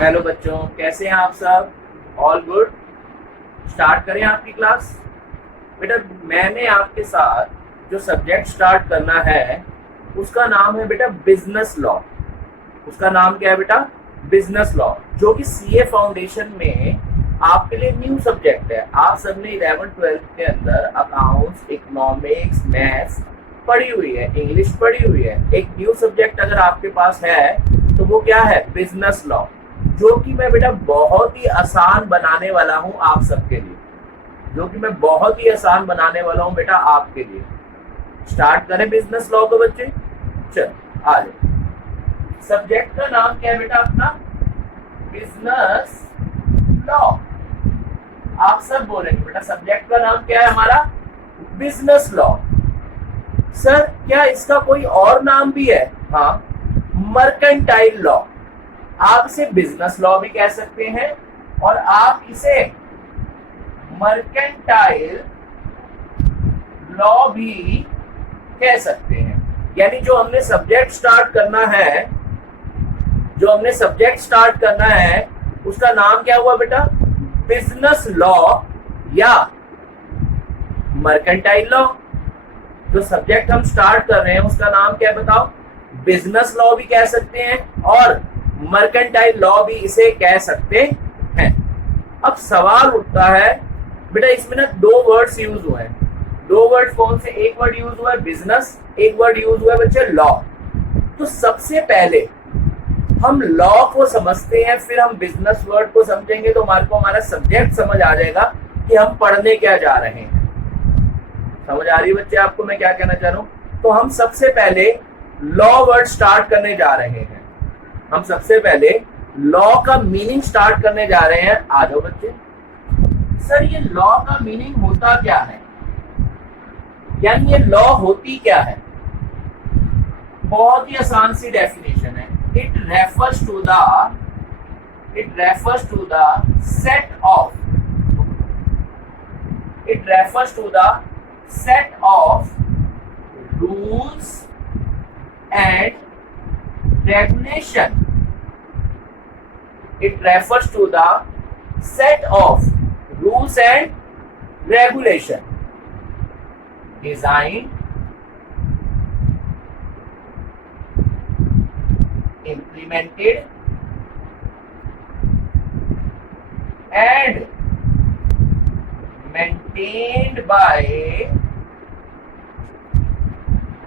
Hello बच्चों, कैसे हैं आप सब? All good. स्टार्ट करें आपकी क्लास। बेटा, मैंने आपके साथ जो सब्जेक्ट स्टार्ट करना है उसका नाम है बेटा बिजनेस लॉ। उसका नाम क्या है बेटा? बिजनेस लॉ, जो कि सीए फाउंडेशन में आपके लिए न्यू सब्जेक्ट है। आप सबने 11th-12th के अंदर अकाउंट्स, इकोनॉमिक्स, मैथ्स पढ़ी हुई है, इंग्लिश पढ़ी हुई है। एक न्यू सब्जेक्ट अगर आपके पास है तो वो क्या है? बिजनेस लॉ, जो कि मैं बेटा बहुत ही आसान बनाने वाला हूं आप सबके लिए, जो कि मैं बहुत ही आसान बनाने वाला हूं बेटा आपके लिए। स्टार्ट करें बिजनेस लॉ को बच्चे। चल आ जाए। सब्जेक्ट का नाम क्या है बेटा अपना? Business law. आप सब बोलेंगे बेटा सब्जेक्ट का नाम क्या है हमारा? Business law. सर क्या इसका कोई और नाम भी है? हाँ, मर्केंटाइल लॉ। आप इसे बिजनेस लॉ भी कह सकते हैं और आप इसे मर्केंटाइल लॉ भी कह सकते हैं। यानी जो हमने सब्जेक्ट स्टार्ट करना है उसका नाम क्या हुआ बेटा? बिजनेस लॉ या मर्केंटाइल लॉ। जो सब्जेक्ट हम स्टार्ट कर रहे हैं उसका नाम क्या है बताओ? बिजनेस लॉ भी कह सकते हैं और मर्केंटाइल लॉ भी इसे कह सकते हैं। अब सवाल उठता है बेटा, इसमें ना दो वर्ड्स यूज हुए हैं। दो वर्ड कौन से? एक वर्ड यूज हुआ है बिजनेस, एक वर्ड यूज हुआ है बच्चे लॉ। तो सबसे पहले हम लॉ को समझते हैं, फिर हम बिजनेस वर्ड को समझेंगे तो हमारा सब्जेक्ट समझ आ जाएगा कि हम पढ़ने क्या जा रहे हैं। समझ आ रही है बच्चे आपको मैं क्या कहना चाह रहा हूं? तो हम सबसे पहले लॉ वर्ड स्टार्ट करने जा रहे हैं। हम सबसे पहले लॉ का मीनिंग स्टार्ट करने जा रहे हैं। आ जाओ बच्चे। सर ये लॉ का मीनिंग होता क्या है, यानी ये लॉ होती क्या है? बहुत ही आसान सी डेफिनेशन है। It refers to the set of rules and regulation. It refers to the set of rules and regulation designed, implemented and maintained by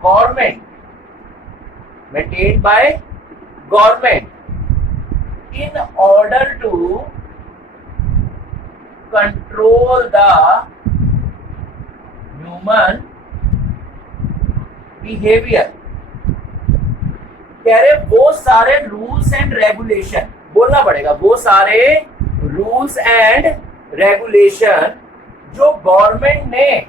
government in order to control the human behavior। कह रहे वो सारे rules and regulation, बोलना पड़ेगा, वो सारे rules and regulation जो government ने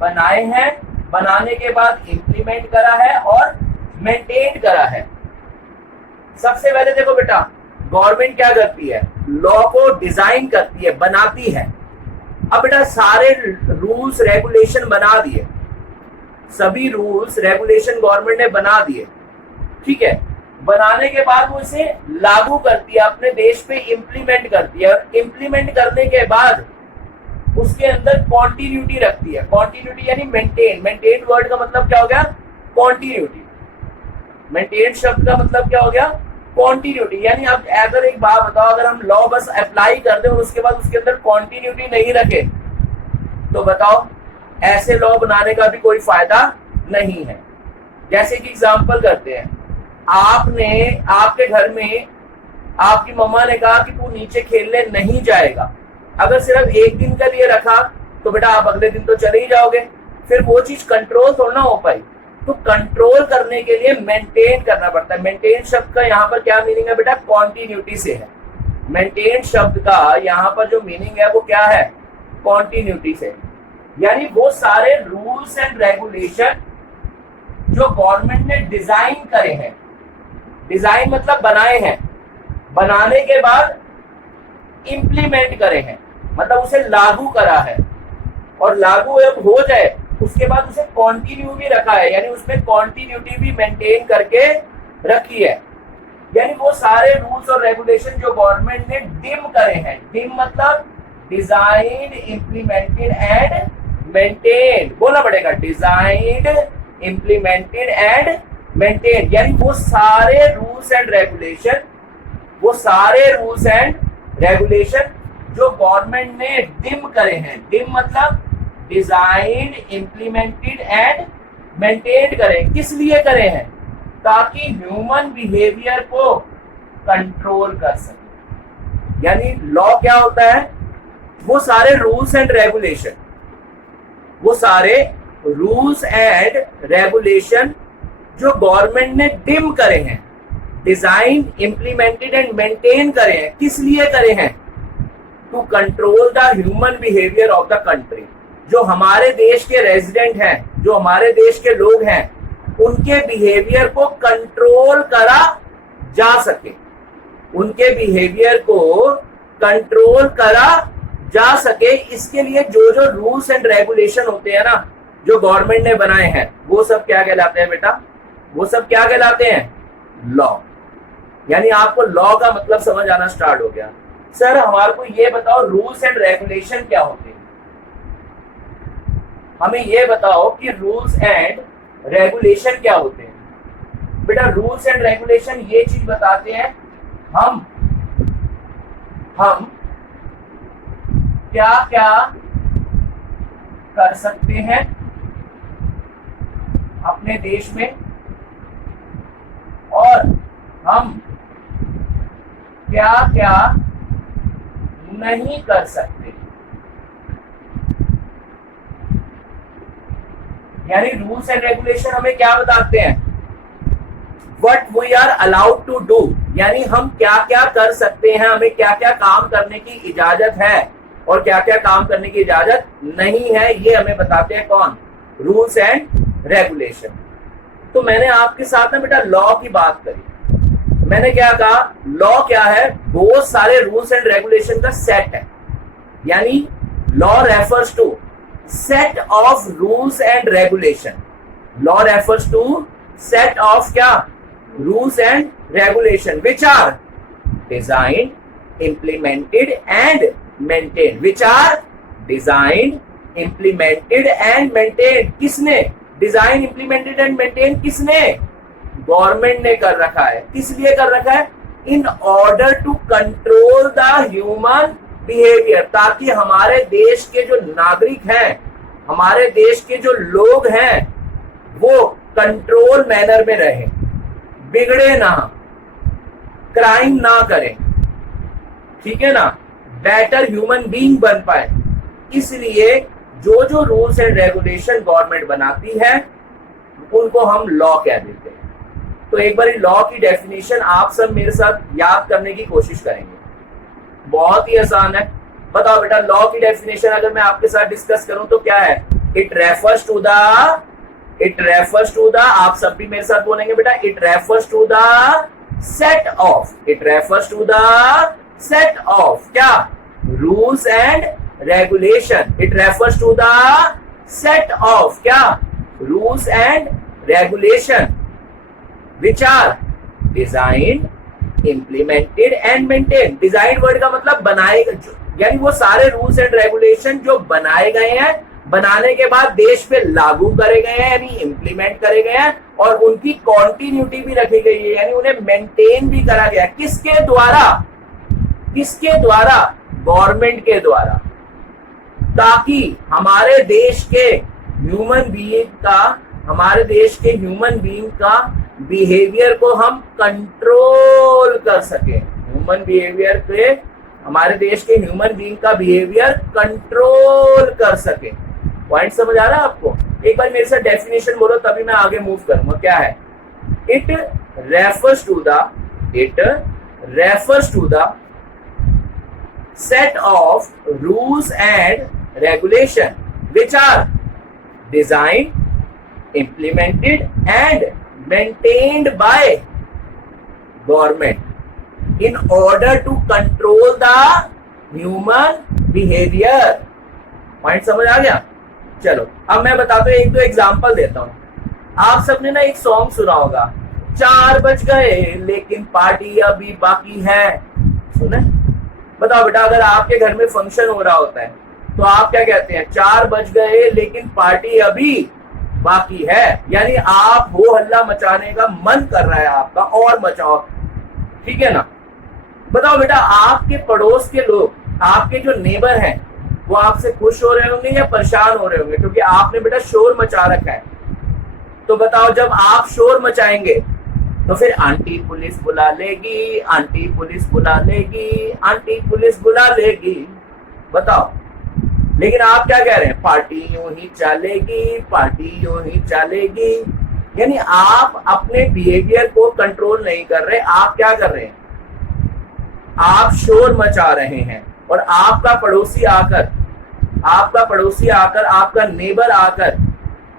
बनाए हैं, बनाने के बाद इंप्लीमेंट करा है और मेंटेन करा है। सबसे पहले देखो बेटा, गवर्नमेंट क्या करती है? लॉ को डिजाइन करती है, बनाती है। अब बेटा सारे रूल्स रेगुलेशन बना दिए, सभी रूल्स रेगुलेशन गवर्नमेंट ने बना दिए, ठीक है। बनाने के बाद वो इसे लागू करती है, अपने देश पे इंप्लीमेंट करती है और इंप्लीमेंट करने के बाद उसके अंदर कॉन्टिन्यूटी रखती है। कॉन्टिन्यूटी यानी मेंटेन वर्ड का मतलब क्या हो गया? कॉन्टिन्यूटी। मेंटेन शब्द का मतलब क्या हो गया? कॉन्टिन्यूटी। यानी अब अगर एक बात बताओ, अगर हम लॉ बस अप्लाई कर दें और उसके बाद उसके अंदर कॉन्टिन्यूटी नहीं रखे तो बताओ ऐसे लॉ बनाने का भी कोई फायदा नहीं है। जैसे कि एग्जांपल करते हैं, आपके घर में आपकी मम्मा ने कहा कि तू नीचे खेलने नहीं जाएगा। अगर सिर्फ एक दिन के लिए रखा तो बेटा आप अगले दिन तो चले ही जाओगे, फिर वो चीज कंट्रोल थोड़ा ना हो पाई। तो कंट्रोल करने के लिए मेंटेन करना पड़ता है। मेंटेन शब्द का यहाँ पर क्या मीनिंग है बेटा? कॉन्टिन्यूटी से है। मेंटेन शब्द का यहाँ पर जो मीनिंग है वो क्या है? कॉन्टिन्यूटी से। यानी वो सारे रूल्स एंड रेगुलेशन जो गवर्नमेंट ने डिजाइन करे हैं, डिजाइन मतलब बनाए हैं, बनाने के बाद इंप्लीमेंट करे हैं, मतलब उसे लागू करा है, और लागू जब हो जाए उसके बाद उसे कॉन्टिन्यू भी रखा है, यानी उसमें कॉन्टिन्यूटी भी मेंटेन करके रखी है। यानी वो सारे रूल्स और रेगुलेशन जो गवर्नमेंट ने डिम करे हैं, डिम मतलब डिजाइंड, इम्प्लीमेंटेड एंड मेंटेन, बोलना पड़ेगा, डिजाइंड, इम्प्लीमेंटेड एंड मेंटेन, यानी वो सारे रूल्स एंड रेगुलेशन, वो सारे रूल्स एंड रेगुलेशन जो गवर्नमेंट ने डिम करे हैं, डिम मतलब डिजाइंड, इम्प्लीमेंटेड एंड मेंटेन करें, किस लिए करे हैं, ताकि ह्यूमन बिहेवियर को कंट्रोल कर सके। यानी लॉ क्या होता है, वो सारे रूल्स एंड रेगुलेशन, वो सारे रूल्स एंड रेगुलेशन जो गवर्नमेंट ने डिम करे हैं, डिजाइन, इम्प्लीमेंटेड एंड मेंटेन करे हैं, किस लिए करे हैं, to control the human behaviour of the country. जो हमारे देश के रेजिडेंट हैं, जो हमारे देश के लोग हैं, उनके बिहेवियर को कंट्रोल करा जा सके, उनके बिहेवियर को कंट्रोल करा जा सके, इसके लिए जो जो रूल्स एंड रेगुलेशन होते हैं ना, जो गवर्नमेंट ने बनाए हैं, वो सब क्या कहलाते हैं बेटा, वो सब क्या कहलाते हैं, लॉ। यानी आपको लॉ का मतलब समझ आना स्टार्ट हो गया। सर हमारे को ये बताओ रूल्स एंड रेगुलेशन क्या होते हैं, हमें ये बताओ कि रूल्स एंड रेगुलेशन क्या होते हैं। बेटा रूल्स एंड रेगुलेशन ये चीज बताते हैं हम क्या क्या कर सकते हैं अपने देश में और हम क्या क्या नहीं कर सकते। यानी रूल्स एंड रेगुलेशन हमें क्या बताते हैं, what we are allowed to do, यानी हम क्या क्या कर सकते हैं, हमें क्या क्या काम करने की इजाजत है और क्या क्या काम करने की इजाजत नहीं है, ये हमें बताते हैं कौन, रूल्स एंड रेगुलेशन। तो मैंने आपके साथ ना बेटा लॉ की बात करी, मैंने क्या कहा, लॉ क्या है, बहुत सारे रूल्स एंड रेगुलेशन का सेट है। यानी law refers to set of rules and regulation, law refers to set of क्या, rules and regulation which are design, implemented and maintain, which are design, implemented and maintain. किसने design, implemented and maintain, किसने, government ने कर रखा है। किस लिए कर रखा है, in order to control the human behaviour, ताकि हमारे देश के जो नागरिक हैं, हमारे देश के जो लोग हैं, वो कंट्रोल मैनर में रहें, बिगड़े ना, क्राइम ना करें, ठीक है ना, बेटर ह्यूमन बीइंग बन पाए। इसलिए जो जो रूल्स एंड रेगुलेशन गवर्नमेंट बनाती है उनको हम लॉ कह देते हैं। तो एक बार लॉ की डेफिनेशन आप सब मेरे साथ याद करने की कोशिश करेंगे, बहुत ही आसान है। बताओ बेटा लॉ की डेफिनेशन अगर मैं आपके साथ डिस्कस करूं तो क्या है, इट रेफर्स टू द, आप सब भी मेरे साथ बोलेंगे बेटा, it refers to the set of, it refers to the set of क्या, rules and regulation, it refers to the set of क्या, rules and regulation which are designed, implemented and maintained। Design word का मतलब बनाए, यानी वो सारे rules and regulation जो बनाए गए हैं, बनाने के बाद देश पे लागू करे गए हैं, यानी इम्प्लीमेंट करे गए हैं, और उनकी कॉन्टिन्यूटी भी रखी गई है, यानी उन्हें मेंटेन भी करा गया। किसके द्वारा, किसके द्वारा, गवर्नमेंट के द्वारा, ताकि हमारे देश के ह्यूमन बीइंग का बिहेवियर को हम कंट्रोल कर सके, ह्यूमन बिहेवियर पे, हमारे देश के ह्यूमन बीइंग का बिहेवियर कंट्रोल कर सके। पॉइंट समझ आ रहा है आपको? एक बार मेरे साथ डेफिनेशन बोलो तभी मैं आगे मूव करूंगा। क्या है, it refers to the set of rules and regulation which are design, implemented and maintained by government in order to control the human behavior। Point समझ आ गया? चलो अब मैं बताता हूँ, एक दो एग्जांपल देता हूँ। आप सबने ना एक सॉन्ग सुना होगा, 4 बज गए लेकिन पार्टी अभी बाकी है। सुने? बताओ बेटा, अगर आपके घर में फंक्शन हो रहा होता है तो आप क्या कहते हैं? 4 बज गए लेकिन पार्टी अभी बाकी है। यानी आप हो हल्ला मचाने का मन कर रहा है आपका, और मचाओ। ठीक है ना? बताओ बेटा, आपके पड़ोस के लोग, आपके जो नेबर हैं, वो आपसे खुश हो रहे होंगे या परेशान हो रहे होंगे? क्योंकि आपने बेटा शोर मचा रखा है। तो बताओ, जब आप शोर मचाएंगे तो फिर आंटी पुलिस बुला लेगी, आंटी पुलिस बुला लेगी, आंटी पुलिस बुला लेगी। बताओ, लेकिन आप क्या कह रहे हैं? पार्टी यूं ही चलेगी, पार्टी यूं ही चलेगी। यानी आप अपने बिहेवियर को कंट्रोल नहीं कर रहे। आप क्या कर रहे हैं? आप शोर मचा रहे हैं। और आपका पड़ोसी आकर, आपका नेबर आकर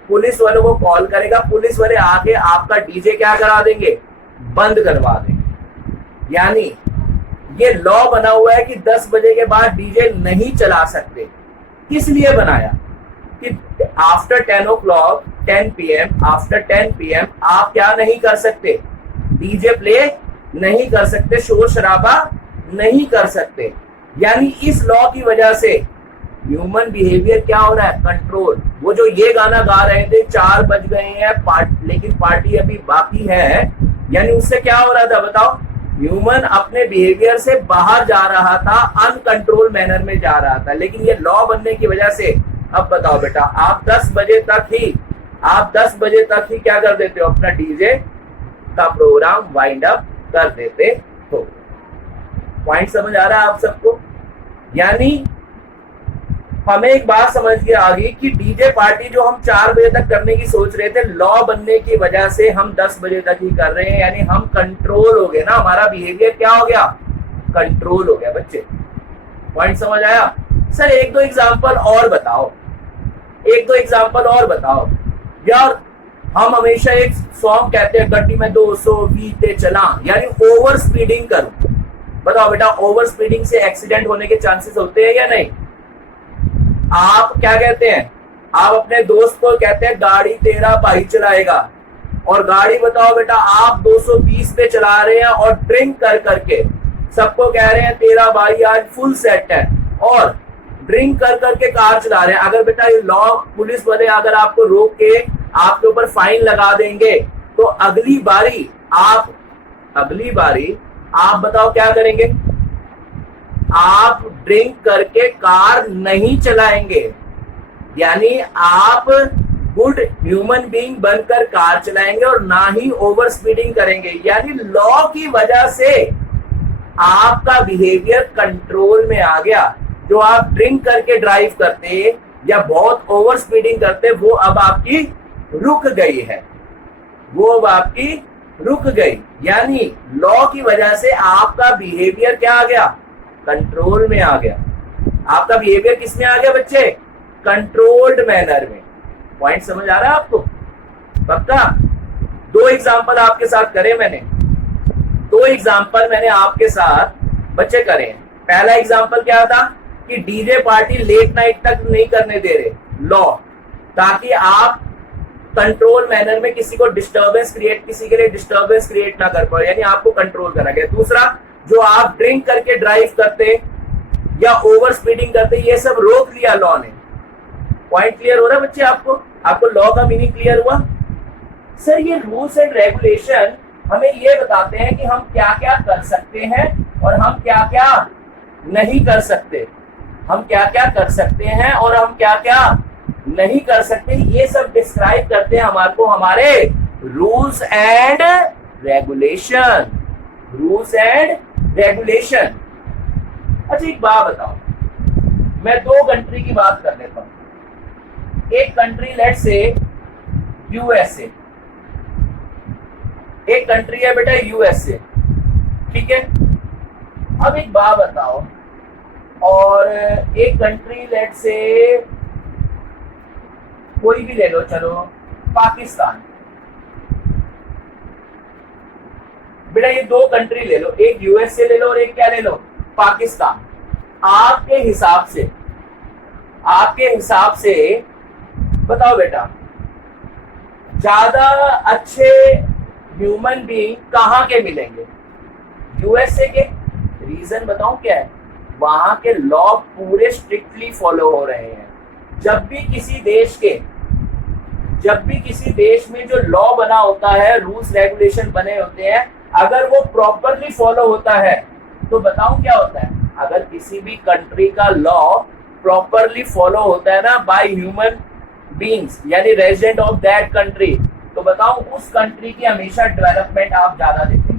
पुलिस वालों को कॉल करेगा। पुलिस वाले आके आपका डीजे क्या करा देंगे? बंद करवा देंगे। यानी ये लॉ बना हुआ है कि 10 बजे के बाद डीजे नहीं चला सकते। किस लिए बनाया? कि after 10 o'clock, 10 PM, after 10 PM आप क्या नहीं कर सकते? डीजे प्ले नहीं कर सकते, शोर शराबा नहीं कर सकते। यानी इस लॉ की वजह से ह्यूमन बिहेवियर क्या हो रहा है? कंट्रोल। वो जो ये गाना गा रहे थे, 4 बज गए हैं लेकिन पार्टी अभी बाकी है, यानी उससे क्या हो रहा था? बताओ, ह्यूमन अपने बिहेवियर से बाहर जा रहा था, अनकंट्रोल मैनर में जा रहा था। लेकिन ये लॉ बनने की वजह से अब बताओ बेटा, आप 10 बजे तक ही क्या कर देते हो? अपना डीजे का प्रोग्राम वाइंड अप कर देते हो। पॉइंट समझ आ रहा है आप सबको? यानी हमें एक बात समझ के आ गई कि डीजे पार्टी जो हम 4 बजे तक करने की सोच रहे थे, लॉ बनने की वजह से हम 10 बजे तक ही कर रहे हैं। यानी हम कंट्रोल हो गए ना, हमारा बिहेवियर क्या हो गया? कंट्रोल हो गया। बच्चे, पॉइंट समझ आया? सर एक दो एग्जांपल और बताओ। यार हम हमेशा एक सॉन्ग कहते हैं, गड्डी में 220 ते चला, यानी ओवर स्पीडिंग करो। बताओ बेटा, ओवर स्पीडिंग से एक्सीडेंट होने के चांसेस होते हैं या नहीं? आप क्या कहते हैं? आप अपने दोस्त को कहते हैं गाड़ी तेरा भाई चलाएगा, और गाड़ी बताओ बेटा आप 220 पे चला रहे हैं और ड्रिंक कर करके सबको कह रहे हैं तेरा भाई आज फुल सेट है, और ड्रिंक कर करके कार चला रहे हैं। अगर बेटा ये लॉ, पुलिस वाले अगर आपको रोक के आपके ऊपर फाइन लगा देंगे तो अगली बारी आप बताओ क्या करेंगे? आप ड्रिंक करके कार नहीं चलाएंगे। यानी आप गुड ह्यूमन बीइंग बनकर कार चलाएंगे और ना ही ओवर स्पीडिंग करेंगे। यानी लॉ की वजह से आपका बिहेवियर कंट्रोल में आ गया। जो आप ड्रिंक करके ड्राइव करते या बहुत ओवर स्पीडिंग करते, वो अब आपकी रुक गई। यानी लॉ की वजह से आपका बिहेवियर क्या आ गया? कंट्रोल में आ गया। आपका बिहेवियर किस में आ गया बच्चे? कंट्रोल्ड मैनर में। पॉइंट समझ आ रहा है आपको? पक्का? 2 एग्जांपल आपके साथ करे मैंने। 2 एग्जांपल मैंने आपके साथ बच्चे करे हैं। पहला एग्जांपल क्या था कि डीजे पार्टी लेट नाइट तक नहीं करने दे रहे लॉ, ताकि आप कंट्रोल मैनर में किसी के लिए डिस्टर्बेंस क्रिएट ना कर पाए, यानी आपको कंट्रोल करा गया। दूसरा, जो आप ड्रिंक करके ड्राइव करते या ओवर स्पीडिंग करते, ये सब रोक लिया लॉ ने। पॉइंट क्लियर हो रहा है बच्चे आपको लॉ का मीनिंग क्लियर हुआ? सर ये रूल्स एंड रेगुलेशन हमें ये बताते हैं कि हम क्या क्या कर सकते हैं और हम क्या क्या नहीं कर सकते। और हम क्या क्या नहीं कर सकते, ये सब डिस्क्राइब करते हैं हमारे रूल्स एंड रेगुलेशन। अच्छा एक बात बताओ, मैं 2 कंट्री की बात कर लेता हूं। एक कंट्री लेट से यूएसए, एक कंट्री है बेटा यूएसए, ठीक है। अब एक बात बताओ, और एक कंट्री लेट से कोई भी ले लो, चलो पाकिस्तान। बेटा ये 2 कंट्री ले लो, एक यूएसए ले लो और एक क्या ले लो? पाकिस्तान। आपके हिसाब से बताओ बेटा, ज्यादा अच्छे ह्यूमन बीइंग कहाँ के मिलेंगे? यूएसए के। रीजन बताऊं क्या है? वहां के लॉ पूरे स्ट्रिक्टली फॉलो हो रहे हैं। जब भी किसी देश में जो लॉ बना होता है, रूल्स रेगुलेशन बने होते हैं, अगर वो प्रॉपरली फॉलो होता है तो बताऊं क्या होता है? अगर किसी भी कंट्री का लॉ प्रॉपरली फॉलो होता है ना बाय ह्यूमन बीइंग्स, यानी रेजिडेंट ऑफ दैट कंट्री, तो बताओ उस कंट्री की हमेशा डेवलपमेंट आप ज्यादा देखेंगे।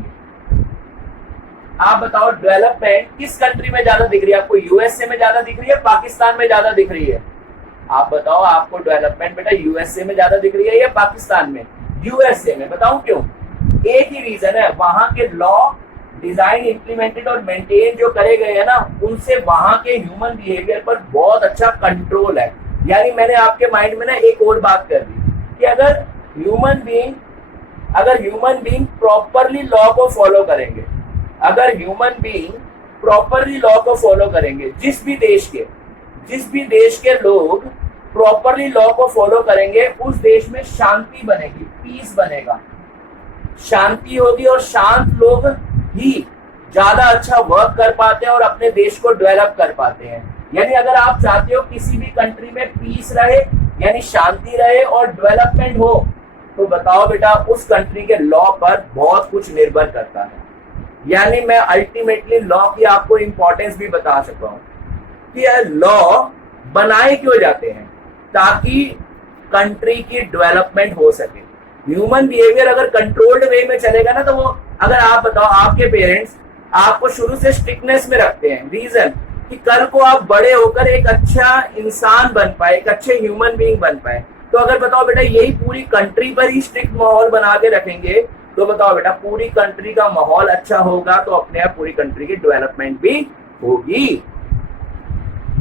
आप बताओ डेवलपमेंट किस कंट्री में ज्यादा दिख रही है आपको? यूएसए में ज्यादा दिख रही है, पाकिस्तान में ज्यादा दिख रही है? आप बताओ, आपको डेवलपमेंट बेटा यूएसए में ज्यादा दिख रही है या पाकिस्तान में? यूएसए में। बताऊं क्यों? एक ही रीजन है, वहां के लॉ डिजाइन, इम्प्लीमेंटेड और मेंटेन जो करे गए हैं ना, उनसे वहां के ह्यूमन बिहेवियर पर बहुत अच्छा कंट्रोल है। यानी मैंने आपके माइंड में ना एक और बात कर दी कि अगर ह्यूमन बीइंग प्रॉपरली लॉ को फॉलो करेंगे, जिस भी देश के लोग प्रॉपरली लॉ को फॉलो करेंगे, उस देश में शांति बनेगी, पीस बनेगा, शांति होगी, और शांत लोग ही ज्यादा अच्छा वर्क कर पाते हैं और अपने देश को डेवलप कर पाते हैं। यानी अगर आप चाहते हो किसी भी कंट्री में पीस रहे, यानी शांति रहे और डेवलपमेंट हो, तो बताओ बेटा उस कंट्री के लॉ पर बहुत कुछ निर्भर करता है। यानी मैं अल्टीमेटली लॉ की आपको इंपॉर्टेंस भी बता सकता हूँ कि लॉ बनाए क्यों जाते हैं, ताकि कंट्री की डेवलपमेंट हो सके। ह्यूमन बिहेवियर अगर कंट्रोल्ड वे में चलेगा ना, तो वो, अगर आप बताओ आपके पेरेंट्स आपको शुरू से स्ट्रिक्टनेस में रखते हैं, रीजन कि कल को आप बड़े होकर एक अच्छा इंसान बन पाए, एक अच्छे ह्यूमन बीइंग बन पाए, तो अगर बताओ बेटा यही पूरी कंट्री पर ही स्ट्रिक्ट माहौल बना के रखेंगे, तो बताओ बेटा पूरी कंट्री का माहौल अच्छा होगा तो अपने आप पूरी कंट्री की डेवलपमेंट भी होगी।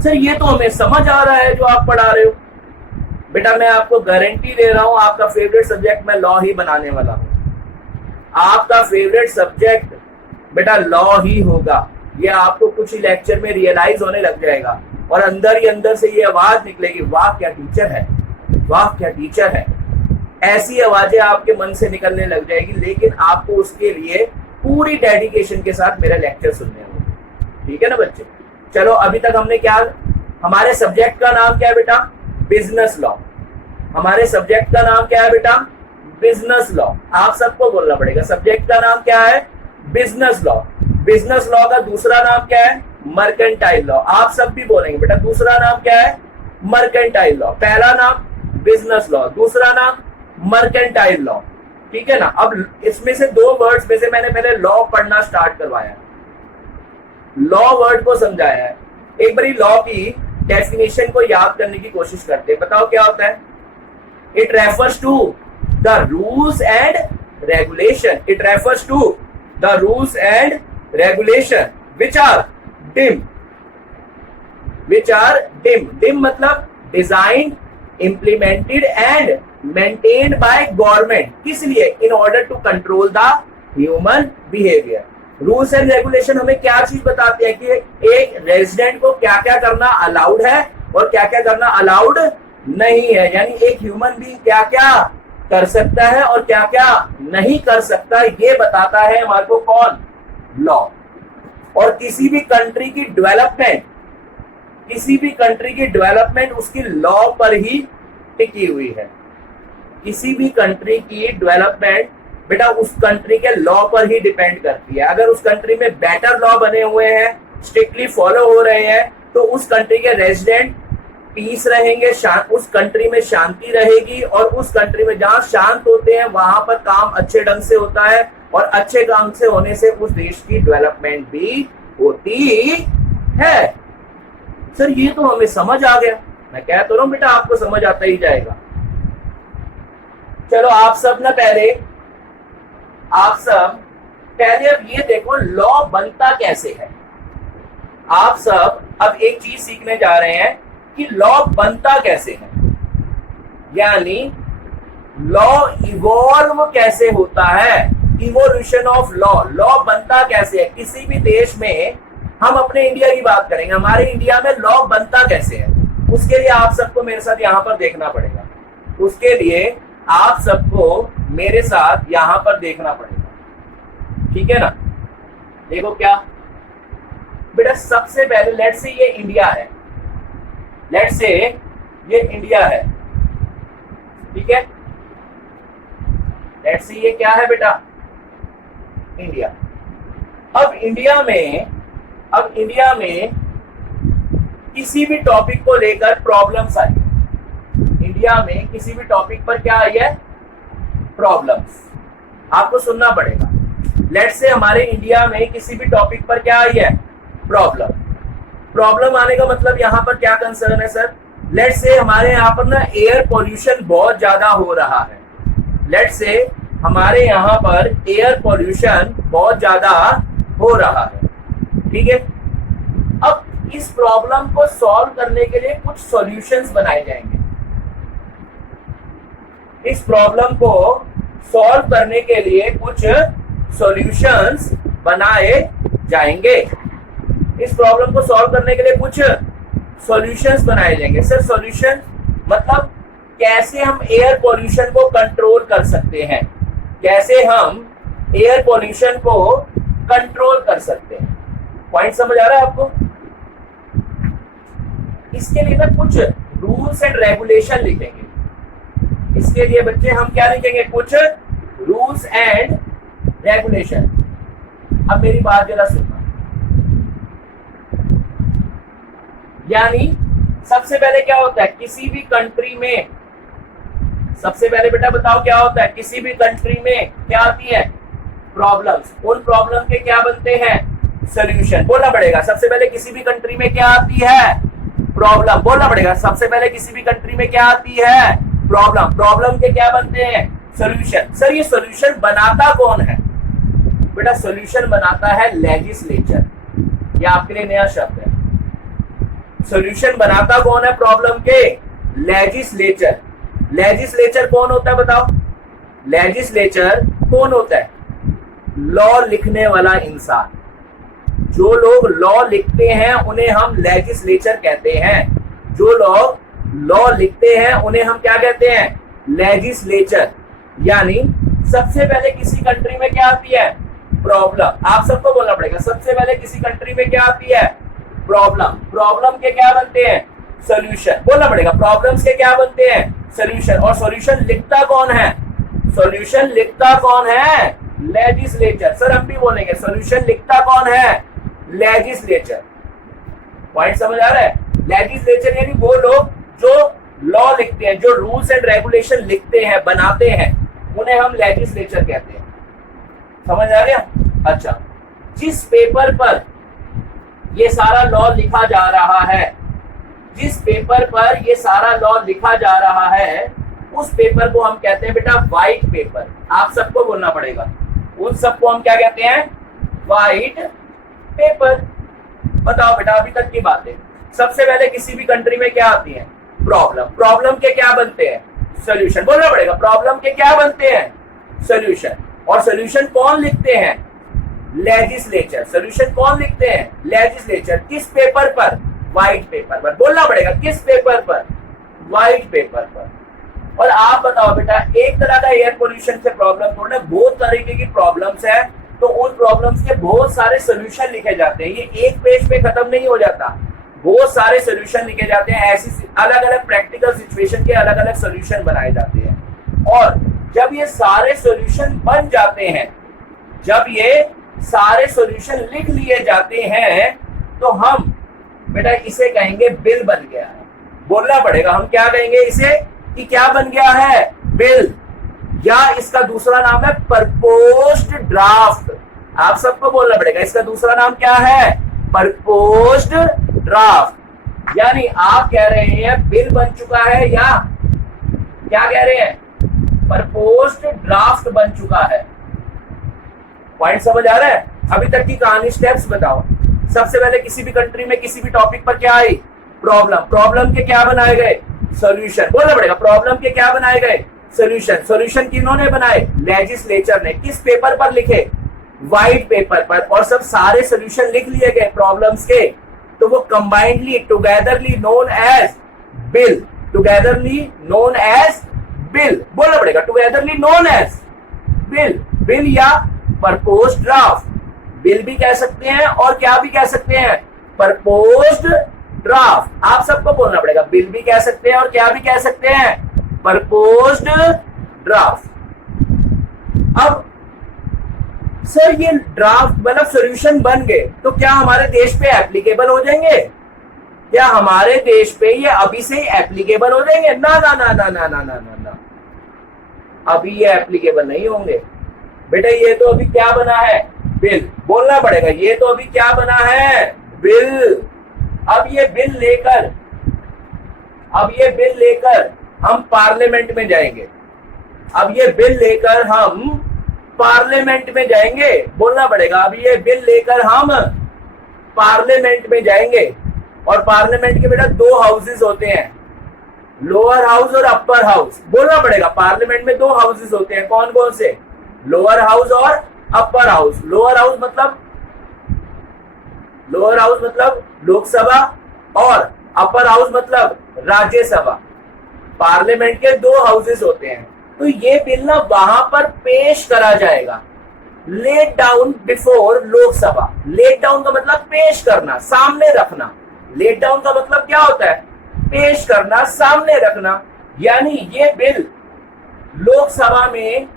सर ये तो हमें समझ आ रहा है जो आप पढ़ा रहे हो। बेटा मैं आपको गारंटी दे रहा हूं, आपका फेवरेट सब्जेक्ट मैं लॉ ही बनाने वाला हूं। आपका फेवरेट सब्जेक्ट बेटा लॉ ही होगा। ये आपको कुछ ही लेक्चर में रियलाइज होने लग जाएगा और अंदर ही अंदर से ये आवाज निकलेगी, वाह क्या टीचर है, वाह क्या टीचर है। ऐसी आवाजें आपके मन से निकलने लग जाएगी, लेकिन आपको उसके लिए पूरी डेडिकेशन के साथ मेरा लेक्चर सुनने होगा। ठीक है ना बच्चे? चलो अभी तक हमने क्या, हमारे सब्जेक्ट का नाम क्या है बेटा? Business law. हमारे सब्जेक्ट का नाम क्या है बेटा? Business law. आप सबको बोलना पड़ेगा, सब्जेक्ट का नाम क्या है? Business law. बिजनेस लॉ का दूसरा नाम क्या है? Mercantile law. आप सब भी बोलेंगे बेटा, दूसरा नाम क्या है? Mercantile law. पहला नाम बिजनेस लॉ, दूसरा नाम मर्केंटाइल लॉ। ठीक है ना? अब इसमें से दो वर्ड्स में से मैंने पहले लॉ पढ़ना स्टार्ट करवाया, लॉ वर्ड को समझाया है। एक बारी लॉ की डेफिनेशन को याद करने की कोशिश करते हैं। बताओ क्या होता है? It refers to the rules and regulation. It refers to the rules and regulation which are deemed. Deemed मतलब design, implemented and maintained by government। किस लिए? in order to control the human behavior। Rules and regulation हमें क्या चीज बताते हैं कि एक रेजिडेंट को क्या क्या करना अलाउड है और क्या क्या करना अलाउड नहीं है। यानी एक ह्यूमन बीइंग क्या क्या कर सकता है और क्या क्या नहीं कर सकता, ये बताता है हमारे को कौन? लॉ। और किसी भी कंट्री की डेवलपमेंट उसकी लॉ पर ही टिकी हुई है। किसी भी कंट्री की डेवलपमेंट बेटा उस कंट्री के लॉ पर ही डिपेंड करती है। अगर उस कंट्री में बेटर लॉ बने हुए हैं, स्ट्रिक्टली फॉलो हो रहे हैं, तो उस कंट्री के रेजिडेंट पीस रहेंगे, उस कंट्री में शांति रहेगी, और उस कंट्री में जहां शांत होते हैं वहां पर काम अच्छे ढंग से होता है, और अच्छे काम से होने से उस देश की डेवलपमेंट भी होती है। सर ये तो हमें समझ आ गया। मैं कह तो रहा हूं बेटा आपको समझ आता ही जाएगा। चलो आप सब पहले अब ये देखो लॉ बनता कैसे है। आप सब अब एक चीज सीखने जा रहे हैं कि लॉ बनता कैसे है, यानी लॉ इवॉल्व कैसे होता है, इवोल्यूशन ऑफ लॉ। लॉ बनता कैसे है किसी भी देश में। हम अपने इंडिया की बात करेंगे, हमारे इंडिया में लॉ बनता कैसे है, उसके लिए आप सबको मेरे साथ यहां पर देखना पड़ेगा। उसके लिए आप सबको मेरे साथ यहां पर देखना पड़ेगा, ठीक है ना। देखो क्या बेटा, सबसे पहले लेट से ये इंडिया है, लेट से ये इंडिया है, ठीक है। लेट से ये क्या है बेटा, इंडिया। अब इंडिया में किसी भी टॉपिक को लेकर प्रॉब्लम्स आई, इंडिया में किसी भी टॉपिक पर क्या आई है, प्रॉब्लम्स। आपको सुनना पड़ेगा। लेट से हमारे इंडिया में किसी भी टॉपिक पर क्या आई है, प्रॉब्लम। प्रॉब्लम आने का मतलब यहाँ पर क्या कंसर्न है सर, लेट से हमारे यहाँ पर ना एयर पोल्यूशन बहुत ज्यादा हो रहा है, लेट से हमारे यहाँ पर एयर पोल्यूशन बहुत ज्यादा हो रहा है, ठीक है। अब इस प्रॉब्लम को सॉल्व करने के लिए कुछ सॉल्यूशंस बनाए जाएंगे, इस प्रॉब्लम को सॉल्व करने के लिए कुछ सॉल्यूशंस बनाए जाएंगे, इस प्रॉब्लम को सॉल्व करने के लिए कुछ सॉल्यूशंस बनाए जाएंगे। सर सॉल्यूशन मतलब कैसे हम एयर पोल्यूशन को कंट्रोल कर सकते हैं, कैसे हम एयर पोल्यूशन को कंट्रोल कर सकते हैं। पॉइंट समझ आ रहा है आपको। इसके लिए ना कुछ रूल्स एंड रेगुलेशन लिखेंगे, इसके लिए बच्चे हम क्या लिखेंगे, कुछ रूल्स एंड रेगुलेशन। अब मेरी बात जरा सुनना, यानी सबसे पहले क्या होता है किसी भी कंट्री में, सबसे पहले बेटा बताओ क्या होता है किसी भी कंट्री में क्या आती है, प्रॉब्लम्स। उन प्रॉब्लम के क्या बनते हैं, सॉल्यूशन। बोलना पड़ेगा सबसे पहले किसी भी कंट्री में क्या आती है, प्रॉब्लम। बोलना पड़ेगा सबसे पहले किसी भी कंट्री में क्या आती है, प्रॉब्लम। प्रॉब्लम के क्या बनते हैं, सॉल्यूशन। सर ये सॉल्यूशन बनाता कौन है, बेटा सॉल्यूशन बनाता है लेजिस्लेचर, ये आपके लिए नया शब्द है। सॉल्यूशन बनाता कौन है प्रॉब्लम के, लेजिस्लेचर। लेजिस्लेचर कौन होता है बताओ, लेजिस्लेचर कौन होता है, लॉ लिखने वाला इंसान। जो लोग लॉ लिखते हैं उन्हें हम लेजिस्लेचर कहते हैं, जो लोग लॉ लिखते हैं उन्हें हम क्या कहते हैं, लेजिस्लेचर। यानी सबसे पहले किसी कंट्री में क्या आती है, प्रॉब्लम। आप सबको बोलना पड़ेगा सबसे पहले किसी कंट्री में क्या आती है, प्रॉब्लम। प्रॉब्लम के क्या बनते हैं, सॉल्यूशन। बोलना पड़ेगा प्रॉब्लम्स के क्या बनते हैं, सॉल्यूशन। और सॉल्यूशन लिखता कौन है, सॉल्यूशन लिखता कौन है, लेजिस्लेचर। सर हम भी बोलेंगे सॉल्यूशन लिखता कौन है, लेजिस्लेचर। पॉइंट समझ आ रहा है। लेजिस्लेचर यानी वो लोग जो लॉ लिखते हैं, जो रूल्स एंड रेगुलेशन लिखते हैं, बनाते हैं, उन्हें हम लेजिस्लेचर कहते हैं। समझ आ गया। अच्छा, जिस पेपर पर ये सारा लॉ लिखा जा रहा है, जिस पेपर पर ये सारा लॉ लिखा जा रहा है, उस पेपर को हम कहते हैं बेटा व्हाइट पेपर। आप सबको बोलना पड़ेगा, उन सबको हम क्या कहते हैं, व्हाइट पेपर। बताओ बेटा अभी तक की बातें। सबसे पहले किसी भी कंट्री में क्या आती है, प्रॉब्लम। प्रॉब्लम के क्या बनते हैं, सॉल्यूशन। बोलना पड़ेगा प्रॉब्लम के क्या बनते हैं, सॉल्यूशन। और सॉल्यूशन कौन लिखते हैं, लेजिस्लेचर। सॉल्यूशन कौन लिखते हैं, लेजिस्लेचर। किस पेपर पर, व्हाइट पेपर पर। बोलना पड़ेगा किस पेपर पर, व्हाइट पेपर पर। और आप बताओ बेटा एक तरह का एयर पोल्यूशन से प्रॉब्लम थोड़ा, बहुत तरीके की प्रॉब्लम्स है, तो उन प्रॉब्लम्स के बहुत सारे सॉल्यूशन लिखे जाते हैं। ये एक पेज पे खत्म नहीं हो जाता, बहुत सारे सॉल्यूशन लिखे जाते हैं। ऐसी अलग अलग प्रैक्टिकल सिचुएशन के अलग अलग सॉल्यूशन बनाए जाते हैं। और जब ये सारे सॉल्यूशन बन जाते हैं, जब ये सारे सॉल्यूशन लिख लिए जाते हैं, तो हम बेटा इसे कहेंगे बिल बन गया है। बोलना पड़ेगा हम क्या कहेंगे इसे, कि क्या बन गया है, बिल। या इसका दूसरा नाम है प्रपोज्ड ड्राफ्ट। आप सबको बोलना पड़ेगा इसका दूसरा नाम क्या है, प्रपोज्ड ड्राफ्ट। यानी आप कह रहे हैं बिल बन चुका है, या क्या कह रहे हैं, प्रपोज्ड ड्राफ्ट बन चुका है। पॉइंट समझ आ रहा है। अभी तक की कहानी स्टेप्स बताओ। सबसे पहले किसी भी कंट्री में किसी भी टॉपिक पर क्या आई, प्रॉब्लम। प्रॉब्लम के क्या बनाए गए, सॉल्यूशन। बोलना पड़ेगा प्रॉब्लम के क्या बनाए गए, सॉल्यूशन। सॉल्यूशन किन्होंने बनाए, लेजिस्लेचर ने। किस पेपर पर लिखे, व्हाइट पेपर पर। और सब सारे सॉल्यूशन लिख लिए गए प्रॉब्लम्स के, तो वो combinedly togetherly known as bill. Togetherly known as bill. बोलना पड़ेगा togetherly known as bill, bill या प्रपोज्ड ड्राफ्ट, बिल भी कह सकते हैं और क्या भी कह सकते हैं, प्रपोज्ड ड्राफ्ट। आप सबको बोलना पड़ेगा, बिल भी कह सकते हैं और क्या भी कह सकते हैं, प्रपोज्ड ड्राफ्ट। अब सर ये ड्राफ्ट मतलब सॉल्यूशन बन गए तो क्या हमारे देश पे एप्लीकेबल हो जाएंगे? क्या हमारे देश पे ये अभी से ही एप्लीकेबल हो जाएंगे? ना ना ना ना ना ना ना ना ना, अभी ये एप्लीकेबल नहीं होंगे बेटा। ये तो अभी क्या बना है, बिल। बोलना पड़ेगा, ये तो अभी क्या बना है, बिल। अब ये बिल लेकर हम पार्लियामेंट में जाएंगे। अब ये बिल लेकर हम पार्लियामेंट में जाएंगे। बोलना पड़ेगा, अब ये बिल लेकर हम पार्लियामेंट में जाएंगे। और पार्लियामेंट के बेटा दो हाउसेस होते हैं, लोअर हाउस और अपर हाउस। बोलना पड़ेगा, पार्लियामेंट में दो हाउसेस होते हैं, कौन कौन से, लोअर हाउस और अपर हाउस। लोअर हाउस मतलब लोकसभा और अपर हाउस मतलब राज्यसभा। पार्लियामेंट के दो हाउसेस होते हैं। तो ये बिल ना वहां पर पेश करा जाएगा, laid down before Lok Sabha. Laid down का मतलब पेश करना, सामने रखना। लेट डाउन का मतलब क्या होता है, पेश करना, सामने रखना। यानी ये बिल लोकसभा में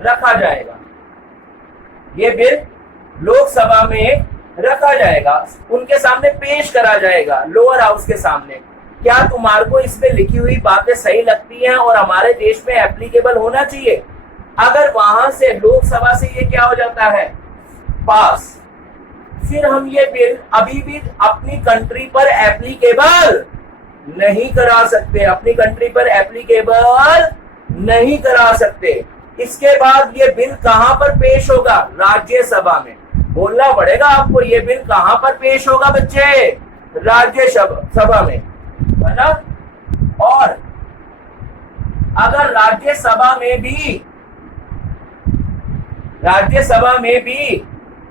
रखा जाएगा, ये बिल लोकसभा में रखा जाएगा, उनके सामने पेश करा जाएगा, लोअर हाउस के सामने। क्या तुम्हारे को इसमें लिखी हुई बातें सही लगती हैं और हमारे देश में एप्लीकेबल होना चाहिए? अगर वहां से लोकसभा से ये क्या हो जाता है, पास, फिर हम ये बिल अभी भी अपनी कंट्री पर एप्लीकेबल नहीं करा सकते, अपनी कंट्री पर एप्लीकेबल नहीं करा सकते। इसके बाद ये बिल कहां पर पेश होगा, राज्यसभा में। बोलना पड़ेगा आपको, ये बिल कहां पर पेश होगा बच्चे, राज्यसभा में, है ना। और अगर राज्यसभा में भी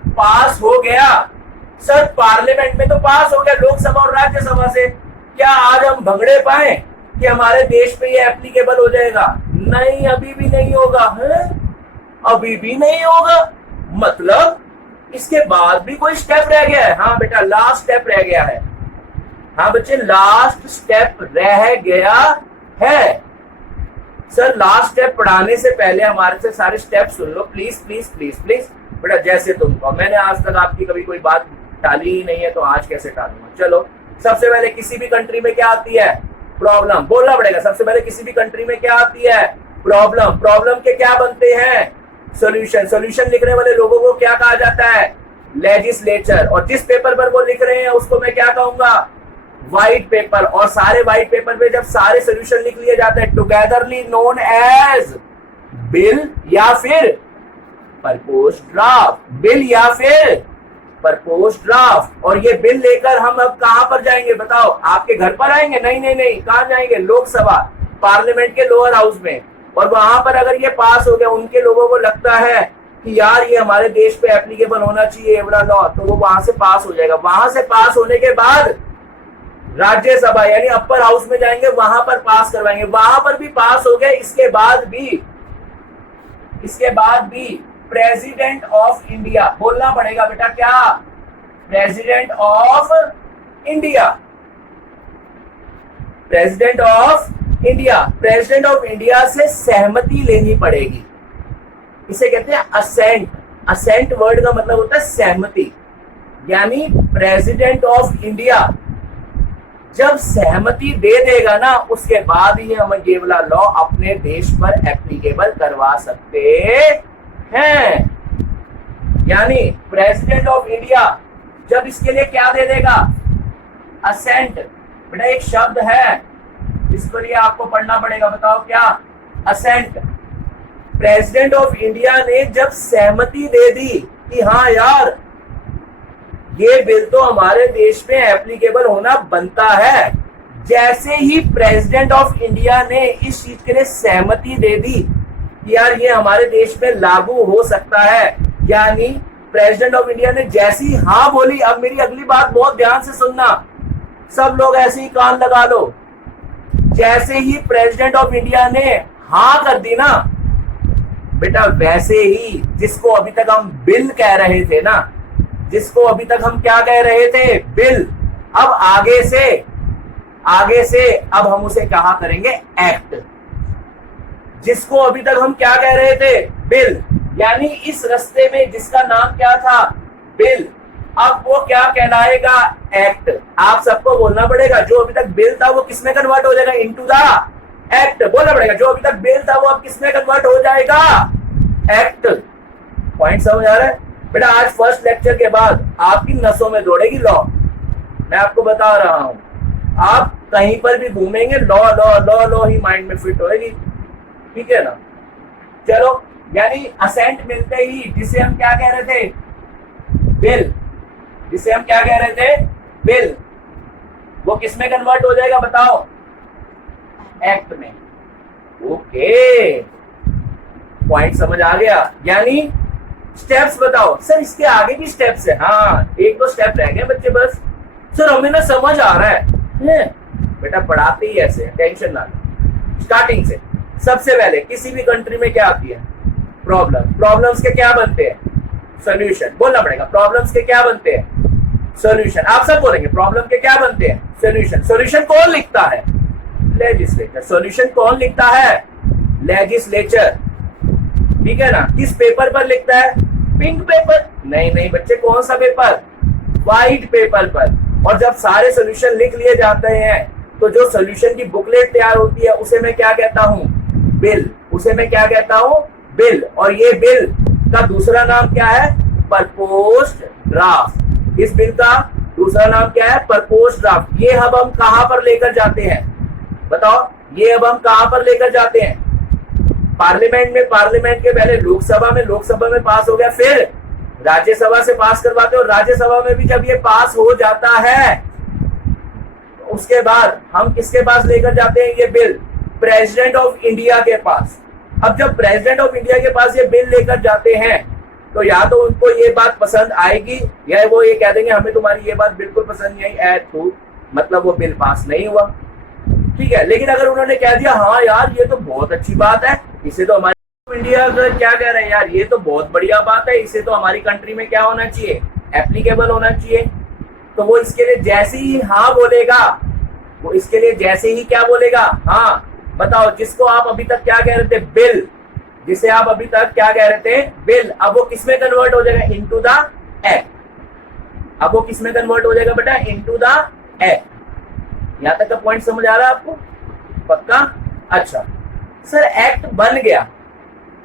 पास हो गया, सर पार्लियामेंट में तो पास हो गया, लोकसभा और राज्यसभा से, क्या आज हम भगड़े पाए कि हमारे देश पे ये एप्लीकेबल हो जाएगा? नहीं, अभी भी नहीं होगा है? अभी भी नहीं होगा। मतलब इसके बाद भी कोई स्टेप रह गया है? हाँ बेटा, लास्ट स्टेप रह गया है। हाँ बच्चे, लास्ट स्टेप रह गया है। सर लास्ट स्टेप पढ़ाने से पहले हमारे से सारे step soon low please please please please बेटा। जैसे तुम कहो, मैंने आज तक आपकी कभी कोई बात टाली ही नहीं है, तो आज कैसे टालूंगा। चलो, सबसे पहले किसी भी कंट्री में क्या आती है, प्रॉब्लम। बोलना पड़ेगा, सबसे पहले किसी भी कंट्री में क्या आती है, प्रॉब्लम। प्रॉब्लम के क्या बनते हैं, सॉल्यूशन। सॉल्यूशन लिखने वाले लोगों को क्या कहा जाता है, लेजिस्लेचर। और जिस पेपर पर वो लिख रहे हैं उसको मैं क्या कहूंगा, व्हाइट पेपर। और सारे व्हाइट पेपर पे जब सारे सॉल्यूशन लिख लिए जाते हैं, टुगेदरली नोन एज बिल या फिर प्रपोज्ड ड्राफ्ट। बिल या फिर प्रपोज्ड ड्राफ्ट। और ये बिल लेकर हम अब कहां पर जाएंगे बताओ, आपके घर पर आएंगे? नहीं नहीं नहीं, कहां जाएंगे, लोकसभा, पार्लियामेंट के लोअर हाउस में। और वहां पर अगर ये पास हो गया, उनके लोगों को लगता है कि यार ये हमारे देश पे एप्लीकेबल होना चाहिए ये वाला लॉ, तो वो वहां से पास हो जाएगा। वहां से पास होने के बाद राज्यसभा यानी अपर हाउस में जाएंगे, वहां पर पास करवाएंगे। वहां पर भी पास हो गए, इसके बाद भी प्रेसिडेंट ऑफ इंडिया। बोलना पड़ेगा बेटा, क्या, president of India. President of India, president of India से सहमति लेनी पड़ेगी। इसे कहते हैं असेंट। असेंट वर्ड का मतलब होता है सहमति। यानी प्रेसिडेंट ऑफ इंडिया जब सहमति दे देगा ना, उसके बाद ही हम ये वाला लॉ अपने देश पर एप्लीकेबल करवा सकते हैं। यानी प्रेसिडेंट ऑफ इंडिया जब इसके लिए क्या दे देगा, असेंट। बेटा एक शब्द है, इसके लिए आपको पढ़ना पड़ेगा, बताओ क्या, असेंट। प्रेसिडेंट ऑफ इंडिया ने जब सहमति दे दी कि हाँ यार ये बिल तो हमारे देश में एप्लीकेबल होना बनता है, जैसे ही प्रेसिडेंट ऑफ इंडिया ने इस चीज के लिए सहमति दे दी कि यार ये हमारे देश में लागू हो सकता है, यानी प्रेसिडेंट ऑफ इंडिया ने जैसी हाँ बोली। अब मेरी अगली बात बहुत ध्यान से सुनना, सब लोग ऐसे ही कान लगा लो। जैसे ही प्रेसिडेंट ऑफ इंडिया ने हाँ कर दी ना, बेटा वैसे ही जिसको अभी तक हम बिल कह रहे थे ना, जिसको अभी तक हम क्या कह रहे थे, बिल, अब आगे से अब हम उसे कहा करेंगे एक्ट। जिसको अभी तक हम क्या कह रहे थे, बिल, यानी इस रास्ते में जिसका नाम क्या था, बिल, अब वो क्या कहलाएगा, एक्ट। आप सबको बोलना पड़ेगा जो अभी तक बिल था वो किसमें कन्वर्ट हो जाएगा, इनटू द एक्ट। बोलना पड़ेगा जो अभी तक बिल था वो अब किसमें कन्वर्ट हो जाएगा, एक्ट। पॉइंट समझ आ रहा है बेटा? आज फर्स्ट लेक्चर के बाद आपकी नसों में दौड़ेगी लॉ, मैं आपको बता रहा हूं। आप कहीं पर भी घूमेंगे लॉ लॉ लॉ लॉ ही माइंड में फिट होएगी, ठीक है ना? चलो, यानी असेंट मिलते ही जिसे हम क्या कह रहे थे, बिल, जिसे हम क्या कह रहे थे, बिल, वो किसमें कन्वर्ट हो जाएगा बताओ, एक्ट में। ओके, पॉइंट समझ आ गया? यानी स्टेप्स बताओ सर, इसके आगे भी स्टेप्स है? हाँ, एक दो स्टेप रह गए बच्चे बस। सर हमें ना समझ आ रहा है बेटा, पढ़ाते ही ऐसे, टेंशन ना लो। स्टार्टिंग से सबसे पहले किसी भी कंट्री में क्या आती है, प्रॉब्लम। प्रॉब्लम्स के क्या बनते हैं, सोल्यूशन। बोलना पड़ेगा, प्रॉब्लम्स के क्या बनते हैं, सोल्यूशन। आप सब बोलेंगे प्रॉब्लम के क्या बनते हैं, सोल्यूशन। सोल्यूशन कौन लिखता है, लेजिस्लेचर। सोल्यूशन कौन लिखता है, लेजिस्लेचर, ठीक है ना? किस पेपर पर लिखता है, पिंक पेपर? नहीं बच्चे, कौन सा पेपर, व्हाइट पेपर पर। और जब सारे सोल्यूशन लिख लिए जाते हैं तो जो सोल्यूशन की बुकलेट तैयार होती है उसे मैं क्या कहता हूं, बिल। उसे मैं क्या कहता हूं, बिल। और ये बिल का दूसरा नाम क्या है, प्रपोज्ड ड्राफ्ट। इस बिल का दूसरा नाम क्या है, प्रपोज्ड ड्राफ्ट। ये अब हम कहां पर लेकर जाते हैं बताओ, ये अब हम कहां पर लेकर जाते हैं, पार्लियामेंट में। पार्लियामेंट के पहले लोकसभा में, लोकसभा में पास हो गया, फिर राज्यसभा से पास करवाते हो। राज्यसभा में भी जब ये पास हो जाता है तो उसके बाद हम किसके पास लेकर जाते हैं ये बिल, प्रेसिडेंट ऑफ इंडिया के पास। अब जब प्रेसिडेंट ऑफ इंडिया के पास ये बिल लेकर जाते हैं तो या तो उनको ये बात पसंद आएगी या वो ये कह देंगे हमें तुम्हारी ये बात बिल्कुल पसंद नहीं आई, तो मतलब वो बिल पास नहीं हुआ, ठीक है। लेकिन अगर उन्होंने कह दिया हाँ यार ये तो बहुत अच्छी बात है, इसे तो हमारे इंडिया क्या कह रहे हैं यार, ये तो बहुत बढ़िया बात है, इसे तो हमारी कंट्री में क्या होना चाहिए, एप्लीकेबल होना चाहिए, तो वो इसके लिए जैसे ही हाँ बोलेगा, वो इसके लिए जैसे ही क्या बोलेगा, हाँ। बताओ, जिसको आप अभी तक क्या कह रहे थे, बिल, जिसे आप अभी तक क्या कह रहे थे, बिल, अब वो किसमें कन्वर्ट हो जाएगा, इनटू द एक्ट। अब वो किसमें कन्वर्ट हो जाएगा बेटा, इनटू द एक्ट। यहां तक का पॉइंट समझ आ रहा है आपको, पक्का? अच्छा सर, एक्ट बन गया,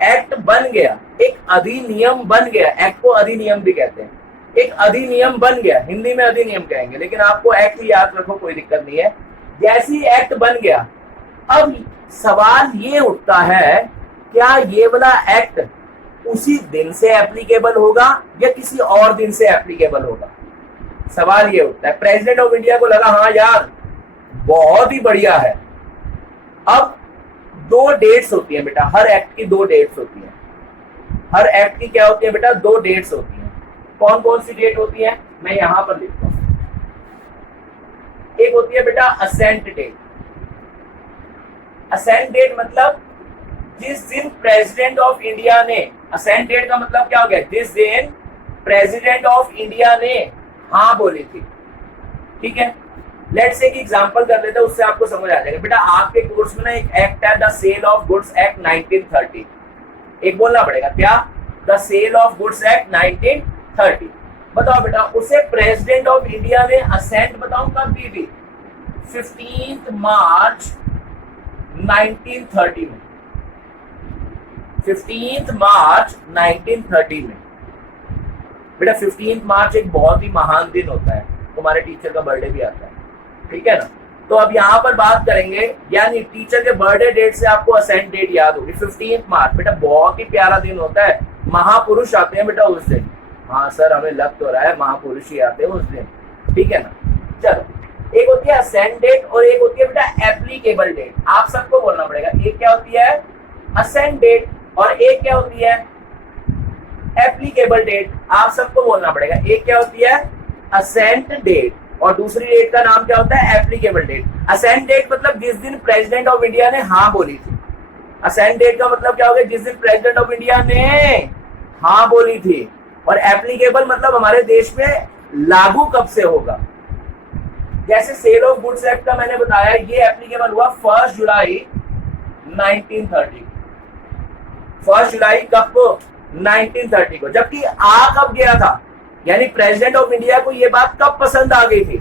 एक्ट बन गया, एक अधिनियम बन गया, एक्ट को अधिनियम भी कहते हैं, एक अधिनियम बन गया, हिंदी में अधिनियम कहेंगे, लेकिन आपको एक्ट याद रखो, कोई दिक्कत नहीं है। जैसे ही एक्ट बन गया, अब सवाल ये उठता है, क्या ये वाला एक्ट उसी दिन से एप्लीकेबल होगा या किसी और दिन से एप्लीकेबल होगा? सवाल ये उठता है। प्रेसिडेंट ऑफ इंडिया को लगा हाँ यार बहुत ही बढ़िया है। अब दो डेट्स होती हैं बेटा, हर एक्ट की दो डेट्स होती हैं। हर एक्ट की क्या होती है बेटा, दो डेट्स होती हैं। कौन कौन सी डेट होती है, मैं यहां पर लिखता हूं। एक होती है बेटा असेंट डेट। असेंट डेट मतलब जिस दिन प्रेसिडेंट ऑफ इंडिया ने, असेंट डेट का मतलब क्या हो गया, जिस दिन प्रेसिडेंट ऑफ इंडिया ने हाँ बोली थी, ठीक है। लेट्स से एक एग्जांपल कर लेते हैं, उससे आपको समझ आ जाएगा बेटा। आपके कोर्स में ना एक एक्ट है, the sale of goods act 1930। एक बोलना पड़ेगा क्या, the sale of goods act 1930। बताओ बेटा, उसे प्रेसिडेंट ऑफ इंडिया ने असेंट बताओ कब दी थी, 15 मार्च 1930 में। 15 मार्च 1930 में बेटा। 15 मार्च एक बहुत ही महान दिन होता है, तुम्हारे टीचर का बर्थडे भी आता है, ठीक है ना। तो अब यहाँ पर बात करेंगे, यानी टीचर के बर्थडे डेट से आपको असेंट डेट याद होगी, 15 मार्च बेटा। बहुत ही प्यारा दिन होता है, महापुरुष आते हैं बेटा उस दिन। हाँ सर, हमें लग तो रहा है महापुरुष ही आते हैं उस दिन, ठीक है ना। चलो, एक होती है असेंट डेट और एक होती है बेटा एप्लीकेबल डेट। आप सबको बोलना पड़ेगा, एक क्या होती है असेंट डेट और एक क्या होती है एप्लीकेबल डेट। आप सबको बोलना पड़ेगा, एक क्या होती है असेंट डेट और दूसरी डेट का नाम क्या होता है, एप्लीकेबल डेट। असेंट डेट मतलब जिस दिन प्रेसिडेंट ऑफ इंडिया ने हाँ बोली थी, असेंट डेट का मतलब क्या हो गया, जिस दिन प्रेसिडेंट ऑफ इंडिया ने हाँ बोली थी। और एप्लीकेबल मतलब हमारे देश में लागू कब से होगा। जैसे सेल ऑफ गुड्स एक्ट का मैंने बताया, ये एप्लीकेबल हुआ 1 जुलाई 1930, 1 जुलाई कब को, 1930 को। जबकि आ कब गया था, यानी प्रेसिडेंट ऑफ इंडिया को ये बात कब पसंद आ गई थी,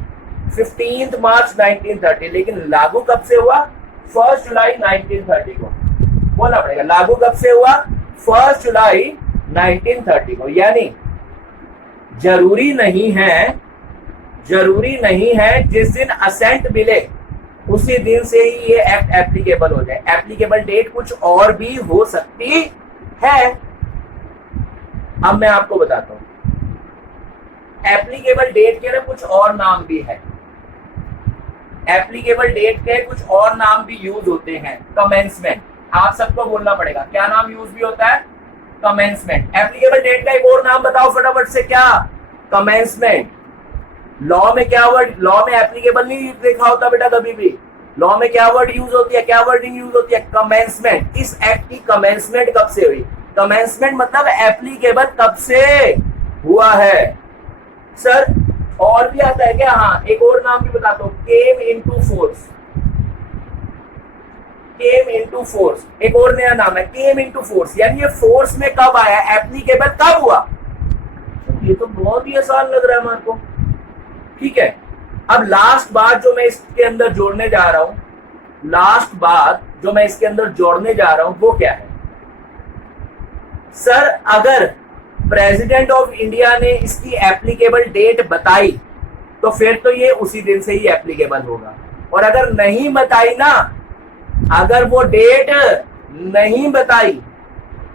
15 मार्च 1930, लेकिन लागू कब से हुआ, 1 जुलाई 1930 को। बोलना पड़ेगा, लागू कब से हुआ, 1 जुलाई 1930 को। यानी जरूरी नहीं है जिस दिन असेंट मिले उसी दिन से ही ये एक्ट एप्लीकेबल हो जाए। एप्लीकेबल डेट कुछ और भी हो सकती है। अब मैं आपको बताता हूं, एप्लीकेबल डेट के ना कुछ और नाम भी है। एप्लीकेबल डेट के कुछ और नाम भी यूज होते हैं। कमेंसमेंट, आप सबको बोलना पड़ेगा क्या नाम यूज भी होता है, कमेंसमेंट। एप्लीकेबल डेट का एक और नाम बताओ फटाफट से, क्या, कमेंसमेंट। लॉ में क्या वर्ड, लॉ में एप्लीकेबल नहीं लिखा होता बेटा कभी भी, लॉ में क्या वर्ड यूज होती है, क्या वर्डिंग यूज होती है, कमेंसमेंट। इस एक्ट की कमेंसमेंट कब से हुई, कमेंसमेंट मतलब एप्लीकेबल कब से हुआ है। सर और भी आता है क्या, हाँ एक और नाम भी बताता हूं, came into force. Came into force एक और नया नाम है, केम इनटू फोर्स, यानी ये फोर्स में कब आया, एप्लीकेबल कब हुआ। ये तो बहुत ही आसान लग रहा है हमारे को, ठीक है। अब लास्ट बात जो मैं इसके अंदर जोड़ने जा रहा हूं, लास्ट बात जो मैं इसके अंदर जोड़ने जा रहा हूं वो क्या है, सर अगर प्रेसिडेंट ऑफ इंडिया ने इसकी एप्लीकेबल डेट बताई तो फिर तो ये उसी दिन से ही एप्लीकेबल होगा। और अगर नहीं बताई ना, अगर वो डेट नहीं बताई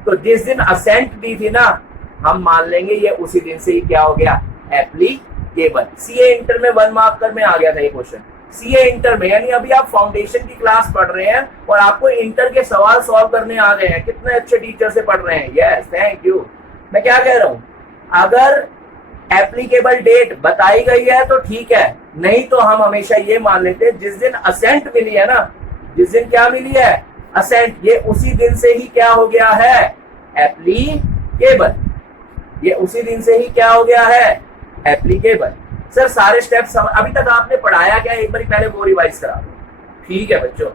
तो जिस दिन असेंट दी थी ना, हम मान लेंगे ये उसी दिन से ही क्या हो गया, एप्लीकेबल। सीए इंटर में 1 मार्कर में आ गया था ये क्वेश्चन, सीए इंटर में, यानी अभी आप फाउंडेशन की क्लास पढ़ रहे हैं और आपको इंटर के सवाल सॉल्व करने आ गए हैं। कितने अच्छे टीचर से पढ़ रहे हैं, यस थैंक यू। मैं क्या कह रहा हूं, अगर एप्लीकेबल डेट बताई गई है तो ठीक है, नहीं तो हम हमेशा ये मान लेते हैं जिस दिन असेंट मिली है ना, जिस दिन क्या मिली है, असेंट, ये उसी दिन से ही क्या हो गया है, एप्लीकेबल। ये उसी दिन से ही क्या हो गया है, एप्लीकेबल। सर सारे स्टेप्स अभी तक आपने पढ़ाया क्या, एक बार पहले वो रिवाइज करा दो, ठीक है बच्चों।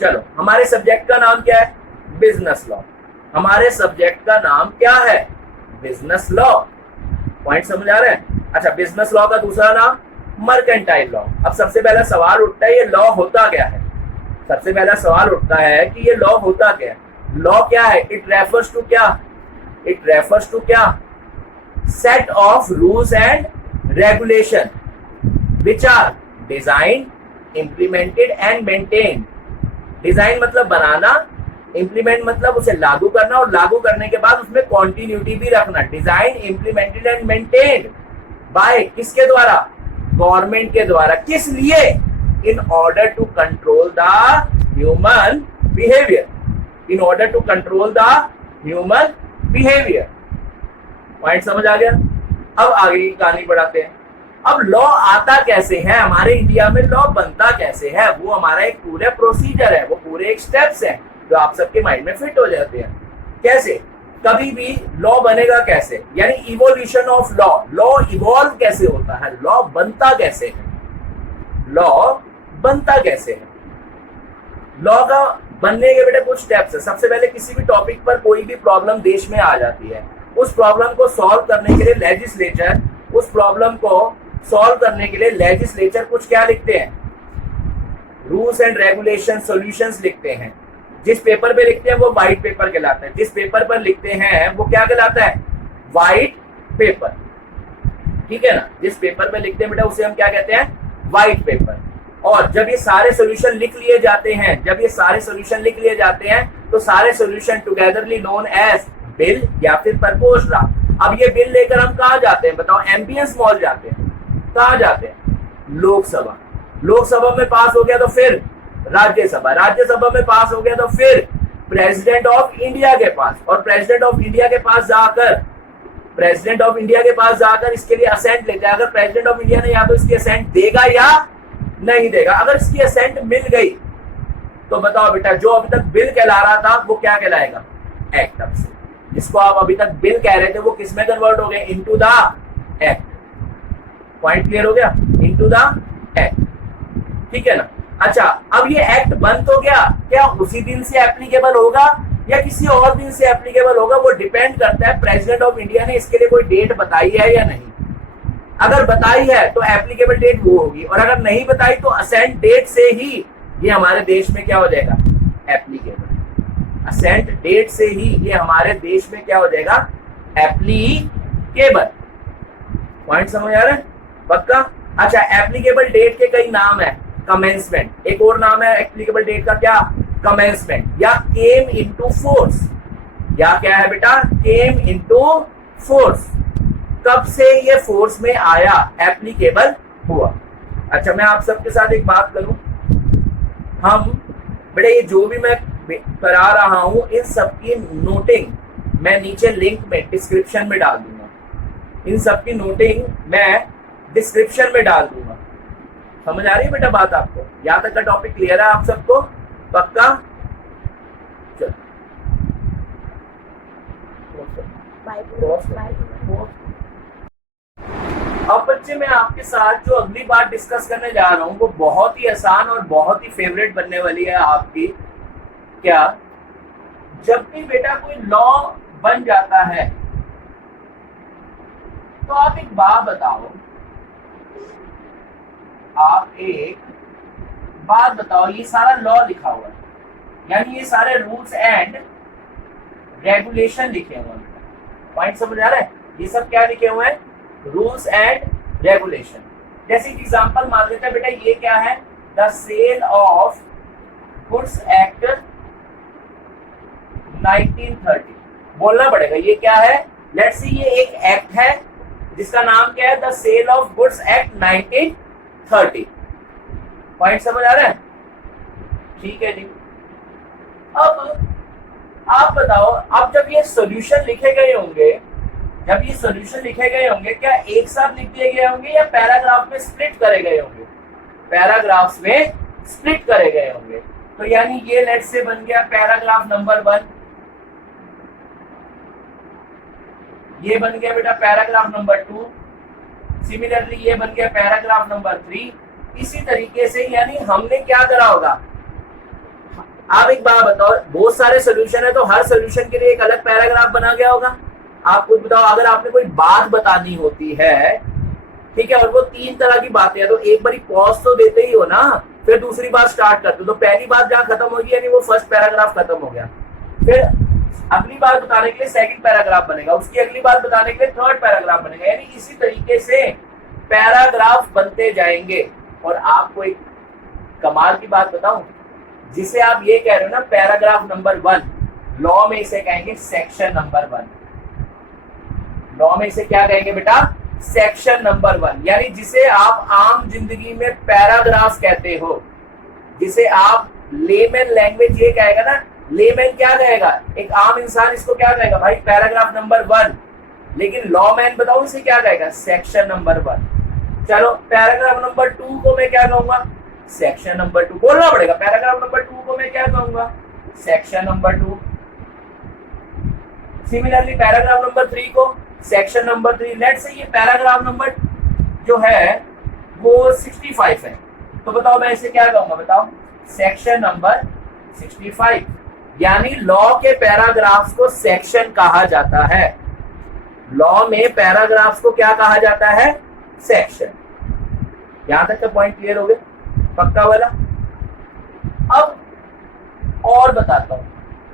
चलो हमारे सब्जेक्ट का नाम क्या है, बिजनेस लॉ। हमारे सब्जेक्ट का नाम क्या है, बिजनेस लॉ। पॉइंट समझ आ रहे हैं। अच्छा, बिजनेस लॉ का दूसरा नाम मर्केंटाइल लॉ। अब सबसे पहला सवाल उठता है, ये लॉ होता क्या है। सबसे पहला सवाल उठता है कि ये लॉ होता क्या है। लॉ क्या है, इट रेफर्स टू क्या, इट रेफर्स टू क्या, set of rules and regulation which are design, implemented and maintained. Design मतलब बनाना, इंप्लीमेंट मतलब उसे लागू करना, और लागू करने के बाद उसमें कॉन्टिन्यूटी भी रखना। Design, implemented and maintained by किसके द्वारा, गवर्नमेंट के द्वारा। किस लिए, in order to control the human behaviour, in order to control the human behaviour. Point समझ आ गया। अब आगे की कहानी बढ़ाते हैं। अब लॉ आता कैसे है, हमारे इंडिया में लॉ बनता कैसे है, वो हमारा एक पूरा प्रोसीजर है, वो पूरे एक स्टेप्स है जो आप सबके माइंड में फिट हो जाते हैं। कैसे, कभी भी लॉ बनेगा कैसे, यानी evolution of law, law evolve कैसे होता है, लॉ बनता कैसे है, लॉ बनता कैसे है। लॉ का बनने के बेटे कुछ स्टेप्स है। सबसे पहले किसी भी टॉपिक पर कोई भी प्रॉब्लम देश में आ जाती है, उस प्रॉब्लम को सॉल्व करने के लिए लेजिस्लेचर, उस प्रॉब्लम को सॉल्व करने के लिए लेजिस्लेचर कुछ क्या लिखते हैं, रूल्स एंड रेगुलेशन सॉल्यूशंस लिखते हैं। जिस पेपर पे लिखते हैं वो व्हाइट पेपर कहलाता है, जिस पेपर पर लिखते हैं वो क्या कहलाता है, व्हाइट पेपर, ठीक है ना। जिस पेपर पे लिखते हैं बेटा उसे हम क्या कहते हैं, व्हाइट पेपर। और जब ये सारे सॉल्यूशन लिख लिए जाते हैं, जब ये सारे सॉल्यूशन लिख लिए जाते हैं तो सारे solution togetherly known as bill या फिर प्रपोज्ड ड्राफ्ट। अब ये बिल लेकर हम कहाँ जाते हैं बताओ, एमपीएस मॉल जाते हैं, कहाँ जाते हैं, लोकसभा। लोकसभा में पास हो गया तो फिर राज्यसभा, राज्यसभा में पास हो गया तो फिर प्रेसिडेंट ऑफ इंडिया के पास, और प्रेसिडेंट ऑफ इंडिया के पास जाकर, प्रेसिडेंट ऑफ इंडिया के पास जाकर इसके लिए असेंट लेते हैं। अगर प्रेसिडेंट ऑफ इंडिया ने या तो इसकी असेंट देगा या नहीं देगा। अगर इसकी असेंट मिल गई तो बताओ बेटा, जो अभी तक बिल कहला रहा था वो क्या कहलाएगा? एक्ट। अब से जिसको आप अभी तक बिल कह रहे थे वो किस में कन्वर्ट हो गए? Into the act. Point clear हो गया? इनटू द एक्ट, ठीक है ना? अच्छा, अब ये एक्ट बन तो गया, क्या उसी दिन से एप्लीकेबल होगा या किसी और दिन से एप्लीकेबल होगा? वो डिपेंड करता है प्रेसिडेंट ऑफ इंडिया ने इसके लिए कोई डेट बताई है या नहीं। अगर बताई है तो एप्लीकेबल डेट वो होगी, और अगर नहीं बताई तो असेंट डेट से ही ये हमारे देश में क्या हो जाएगा? एप्लीकेबल। असेंट डेट से ही ये हमारे देश में क्या हो जाएगा? एप्लीकेबल। पॉइंट समझ आ रहा है? पक्का? अच्छा, एप्लीकेबल डेट के कई नाम है। कमेंसमेंट एक और नाम है एप्लीकेबल डेट का, क्या? कमेंसमेंट, या केम इनटू फोर्स, या क्या है बेटा? Came into force. कब से ये फोर्स में आया, एप्लीकेबल हुआ। अच्छा, मैं आप सबके साथ एक बात करूं, हम बेटा ये जो भी मैं करा रहा हूं इन सबकी नोटिंग मैं नीचे लिंक में डिस्क्रिप्शन में डाल दूंगा। इन सबकी नोटिंग मैं डिस्क्रिप्शन में डाल दूंगा। समझ आ रही है बेटा बात आपको? यहाँ तक का टॉपिक क्लियर है आप सबको? पक्का? चलो, अब बच्चे मैं आपके साथ जो अगली बात डिस्कस करने जा रहा हूं वो बहुत ही आसान और बहुत ही फेवरेट बनने वाली है आपकी। क्या? जब भी बेटा कोई लॉ बन जाता है तो आप एक बात बताओ, ये सारा लॉ लिखा हुआ है, यानी ये सारे रूल्स एंड रेगुलेशन लिखे हुए हैं। पॉइंट समझ आ रहा है? ये सब क्या लिखे हुए हैं? Rules and regulation. जैसे एग्जांपल मान लेते हैं बेटा, ये क्या है? The sale of goods act 1930। बोलना पड़ेगा ये क्या है? लेट्स सी, ये एक एक्ट है जिसका नाम क्या है? The sale of goods act 1930। Point समझ आ रहा है? ठीक है जी। अब आप बताओ, अब जब ये सॉल्यूशन लिखे गए होंगे, क्या एक साथ लिख दिए गए होंगे या पैराग्राफ में स्प्लिट करे गए होंगे? पैराग्राफ्स में स्प्लिट करे गए होंगे। तो यानी ये लेट्स से बन गया पैराग्राफ नंबर 1, ये बन गया बेटा पैराग्राफ नंबर 2, सिमिलरली ये बन गया पैराग्राफ नंबर 3। इसी तरीके से यानी हमने क्या करा होगा? आप एक बात बताओ, बहुत सारे सोल्यूशन है तो हर सोल्यूशन के लिए एक अलग पैराग्राफ बना गया होगा। आप खुद बताओ, अगर आपने कोई बात बतानी होती है, ठीक है, और वो 3 तरह की बातें हैं, तो एक बारी पॉज तो देते ही हो ना, फिर दूसरी बात स्टार्ट करते हो। तो पहली बात जहां खत्म होगी यानी वो फर्स्ट पैराग्राफ खत्म हो गया, फिर अगली बात बताने के लिए सेकंड पैराग्राफ बनेगा, उसकी अगली बात बताने के लिए थर्ड पैराग्राफ बनेगा, यानी इसी तरीके से पैराग्राफ बनते जाएंगे। और आपको एक कमाल की बात बताऊं, जिसे आप ये कह रहे हो ना पैराग्राफ नंबर 1, लॉ में इसे कहेंगे सेक्शन नंबर 1। लॉ में इसे क्या कहेंगे बेटा? सेक्शन नंबर 1, यानी जिसे आप आम जिंदगी में पैराग्राफ कहते हो, जिसे आप लेमन लैंग्वेज ये कहेगा ना, लेमन क्या कहेगा? एक आम इंसान इसको क्या कहेगा? भाई पैराग्राफ नंबर 1। लेकिन लॉ मैन बताओ इसे क्या कहेगा? Section number 1। चलो, पैराग्राफ नंबर 2 को मैं क्या कहूंगा? Section number 2। बोलना पड़ेगा, पैराग्राफ नंबर 2 को मैं क्या कहूंगा? Section number 2। Similarly paragraph number 3 को सेक्शन नंबर 3। लेट्स से ये पैराग्राफ नंबर जो है वो 65 है, तो बताओ मैं इसे क्या कहूंगा? बताओ, सेक्शन नंबर 65। यानी लॉ के पैराग्राफ्स को सेक्शन कहा जाता है। लॉ में पैराग्राफ्स को क्या कहा जाता है? सेक्शन। यहां तक का पॉइंट क्लियर हो गया? पक्का वाला? अब और बताता हूं,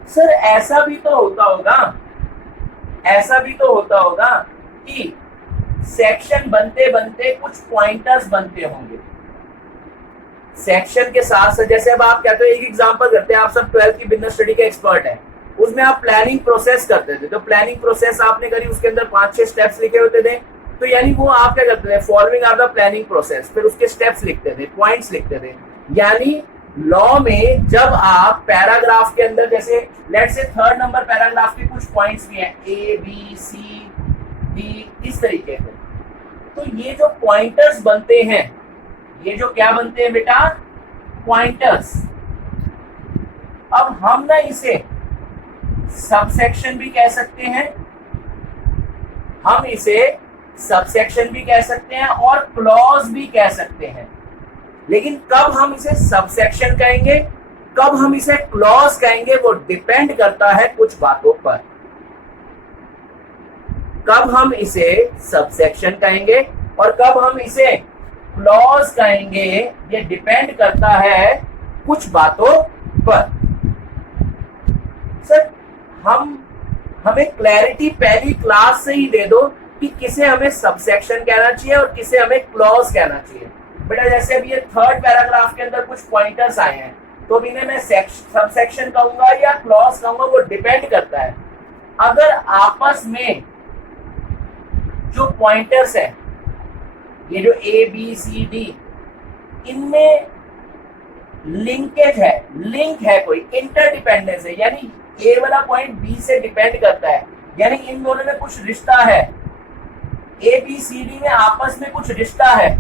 सर ऐसा भी तो होता होगा कि सेक्शन बनते बनते कुछ पॉइंटर्स बनते होंगे सेक्शन के साथ साथ। जैसे अब आप कहते हो, एक एग्जांपल करते हैं, आप सब 12th की बिजनेस स्टडी के एक्सपर्ट हैं, उसमें आप प्लानिंग प्रोसेस करते थे, तो प्लानिंग प्रोसेस आपने करी, उसके अंदर 5-6 स्टेप्स लिखे होते थे, तो यानी वो आप क्या करते थे? Following are the planning process, फिर उसके स्टेप्स लिखते थे, पॉइंट्स लिखते थे। यानी लॉ में जब आप पैराग्राफ के अंदर, जैसे let's say 3rd number paragraph के कुछ पॉइंट्स भी हैं, A, B, C, D, इस तरीके से, तो ये जो पॉइंटर्स बनते हैं, ये जो क्या बनते हैं बेटा? पॉइंटर्स। अब हम ना इसे सबसेक्शन भी कह सकते हैं, हम इसे सबसेक्शन भी कह सकते हैं और क्लॉज भी कह सकते हैं। लेकिन कब हम इसे सबसेक्शन कहेंगे, कब हम इसे क्लॉज कहेंगे, वो डिपेंड करता है कुछ बातों पर। कब हम इसे सबसेक्शन कहेंगे और कब हम इसे क्लॉज कहेंगे, ये डिपेंड करता है कुछ बातों पर। सर हमें क्लैरिटी पहली क्लास से ही दे दो कि किसे हमें सबसेक्शन कहना चाहिए और किसे हमें क्लॉज कहना चाहिए। बेटा जैसे अब ये थर्ड पैराग्राफ के अंदर कुछ पॉइंटर्स आए हैं, तो अब इन्हें मैं सबसेक्शन कहूंगा या क्लॉज कहूंगा, वो डिपेंड करता है। अगर आपस में जो पॉइंटर्स हैं, ये जो ए बी सी डी, इनमें लिंकेज है, लिंक है, कोई इंटरडिपेंडेंस है, यानी ए वाला पॉइंट बी से डिपेंड करता है, यानी इन दोनों में कुछ रिश्ता है, ए बी सी डी में आपस में कुछ रिश्ता है,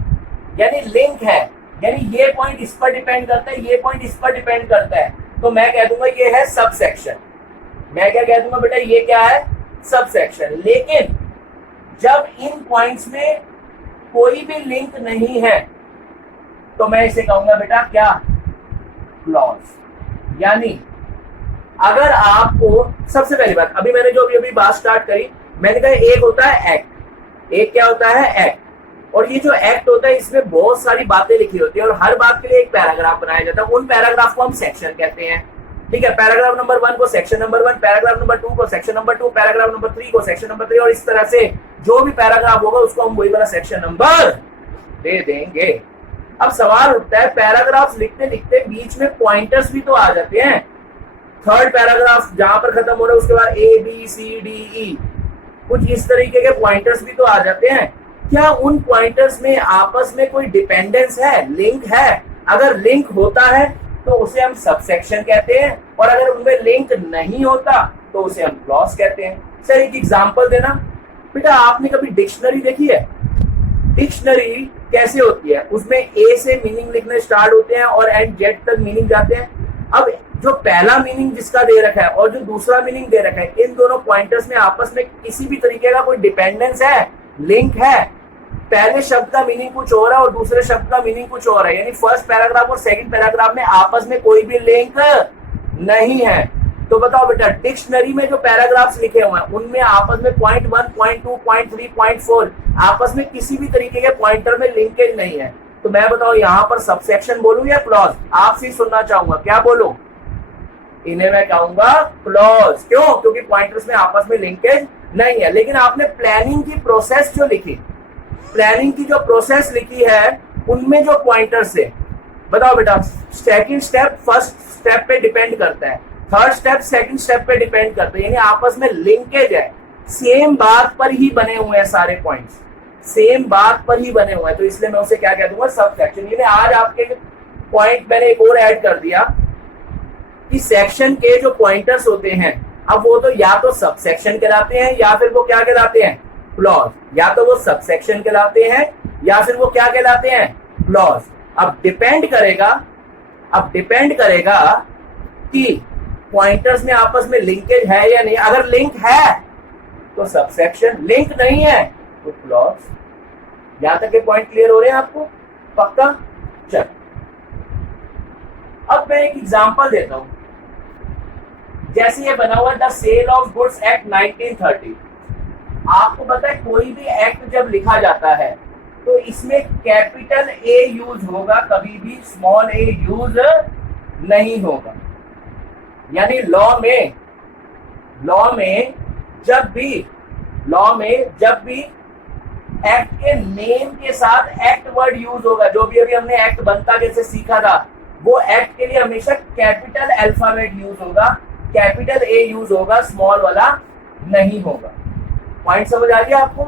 यानी लिंक है, यानी ये पॉइंट इस पर डिपेंड करता है, ये पॉइंट इस पर डिपेंड करता है, तो मैं कह दूंगा ये है सबसेक्शन। मैं क्या कह दूंगा बेटा, ये क्या है, सबसेक्शन। लेकिन जब इन पॉइंट्स में कोई भी लिंक नहीं है तो मैं इसे कहूंगा बेटा क्या, क्लॉज। यानी अगर आपको, सबसे पहली बात, अभी मैंने जो अभी बात स्टार्ट करी, मैंने कहा एक होता है एक्ट, एक क्या होता है, एक्ट। और ये जो एक्ट होता है इसमें बहुत सारी बातें लिखी होती है और हर बात के लिए एक पैराग्राफ बनाया जाता है, उन पैराग्राफ को हम सेक्शन कहते हैं। ठीक है, पैराग्राफ नंबर 1 को सेक्शन नंबर 1, पैराग्राफ नंबर 2 को सेक्शन नंबर 2, पैराग्राफ नंबर 3 को सेक्शन नंबर 3, और इस तरह से जो भी पैराग्राफ होगा उसको हम वही वाला सेक्शन नंबर दे देंगे। अब सवाल उठता है, पैराग्राफ लिखते लिखते बीच में पॉइंटर्स भी तो आ जाते हैं। थर्ड पैराग्राफ जहां पर खत्म हो रहा है उसके बाद A B C D E, कुछ इस तरीके के पॉइंटर्स भी तो आ जाते हैं। क्या उन पॉइंटर्स में आपस में कोई डिपेंडेंस है, लिंक है? अगर लिंक होता है तो उसे हम सबसेक्शन कहते हैं, और अगर उनमें लिंक नहीं होता तो उसे हम क्लॉज कहते हैं। सर एक एग्जांपल देना। बेटा आपने कभी डिक्शनरी देखी है? डिक्शनरी कैसे होती है? उसमें ए से मीनिंग लिखने स्टार्ट होते हैं और एंड जेड तक मीनिंग जाते हैं। अब जो पहला मीनिंग जिसका दे रखा है और जो दूसरा मीनिंग दे रखा है, इन दोनों पॉइंटर्स में आपस में किसी भी तरीके का कोई डिपेंडेंस है, लिंक है? पहले शब्द का मीनिंग कुछ और है और दूसरे शब्द का मीनिंग कुछ और है, यानी फर्स्ट पैराग्राफ और सेकंड पैराग्राफ में आपस में कोई भी लिंक नहीं है। तो बताओ बेटा, डिक्शनरी में जो पैराग्राफ्स लिखे हुए हैं उनमें आपस में पॉइंट 1, पॉइंट 2, पॉइंट 3, पॉइंट 4 आपस में किसी भी तरीके के पॉइंटर में लिंकेज नहीं है। तो मैं बताओ यहाँ पर सबसेक्शन बोलूं या क्लॉज? आपसे ही सुनना चाहूंगा, क्या बोलूं? इन्हें मैं कहूंगा क्लॉज। क्यों? क्योंकि पॉइंटर्स में आपस में लिंकेज नहीं है। लेकिन आपने प्लानिंग की प्रोसेस जो लिखी, प्लानिंग की जो प्रोसेस लिखी है, उनमें जो पॉइंटर्स है, बताओ बेटा, सेकंड स्टेप फर्स्ट स्टेप पे डिपेंड करता है, थर्ड स्टेप सेकंड स्टेप पे डिपेंड करता है, यानी आपस में लिंकेज है, सेम बात पर ही बने हुए हैं सारे पॉइंट्स, सेम बात पर ही बने हुए हैं। तो इसलिए मैं उसे क्या कह दूंगा, सबसेक्शन। यानी आज आपके पॉइंट मैंने एक और ऐड कर दिया कि सेक्शन के जो पॉइंटर्स होते हैं, अब वो तो या तो सबसेक्शन कहलाते हैं या फिर वो क्या कहलाते हैं, क्लॉज। या तो वो सबसेक्शन कहलाते हैं या फिर वो क्या कहलाते हैं, क्लॉज। अब डिपेंड करेगा कि पॉइंटर्स में आपस में लिंकेज है या नहीं। अगर लिंक है तो सबसेक्शन, लिंक नहीं है तो क्लॉज। यहां तक के पॉइंट क्लियर हो रहे हैं आपको? पक्का? चल अब मैं एक एग्जांपल देता हूं। जैसे ये बना हुआ the sale of goods act 1930। आपको पता है कोई भी एक्ट जब लिखा जाता है तो इसमें कैपिटल ए यूज होगा, कभी भी स्मॉल ए यूज नहीं होगा। यानी लॉ में जब भी एक्ट के नेम के साथ एक्ट वर्ड यूज होगा, जो भी अभी हमने एक्ट बनता जैसे सीखा था, वो एक्ट के लिए हमेशा कैपिटल अल्फाबेट यूज होगा, कैपिटल ए यूज होगा, स्मॉल वाला नहीं होगा। पॉइंट समझ आ गया आपको?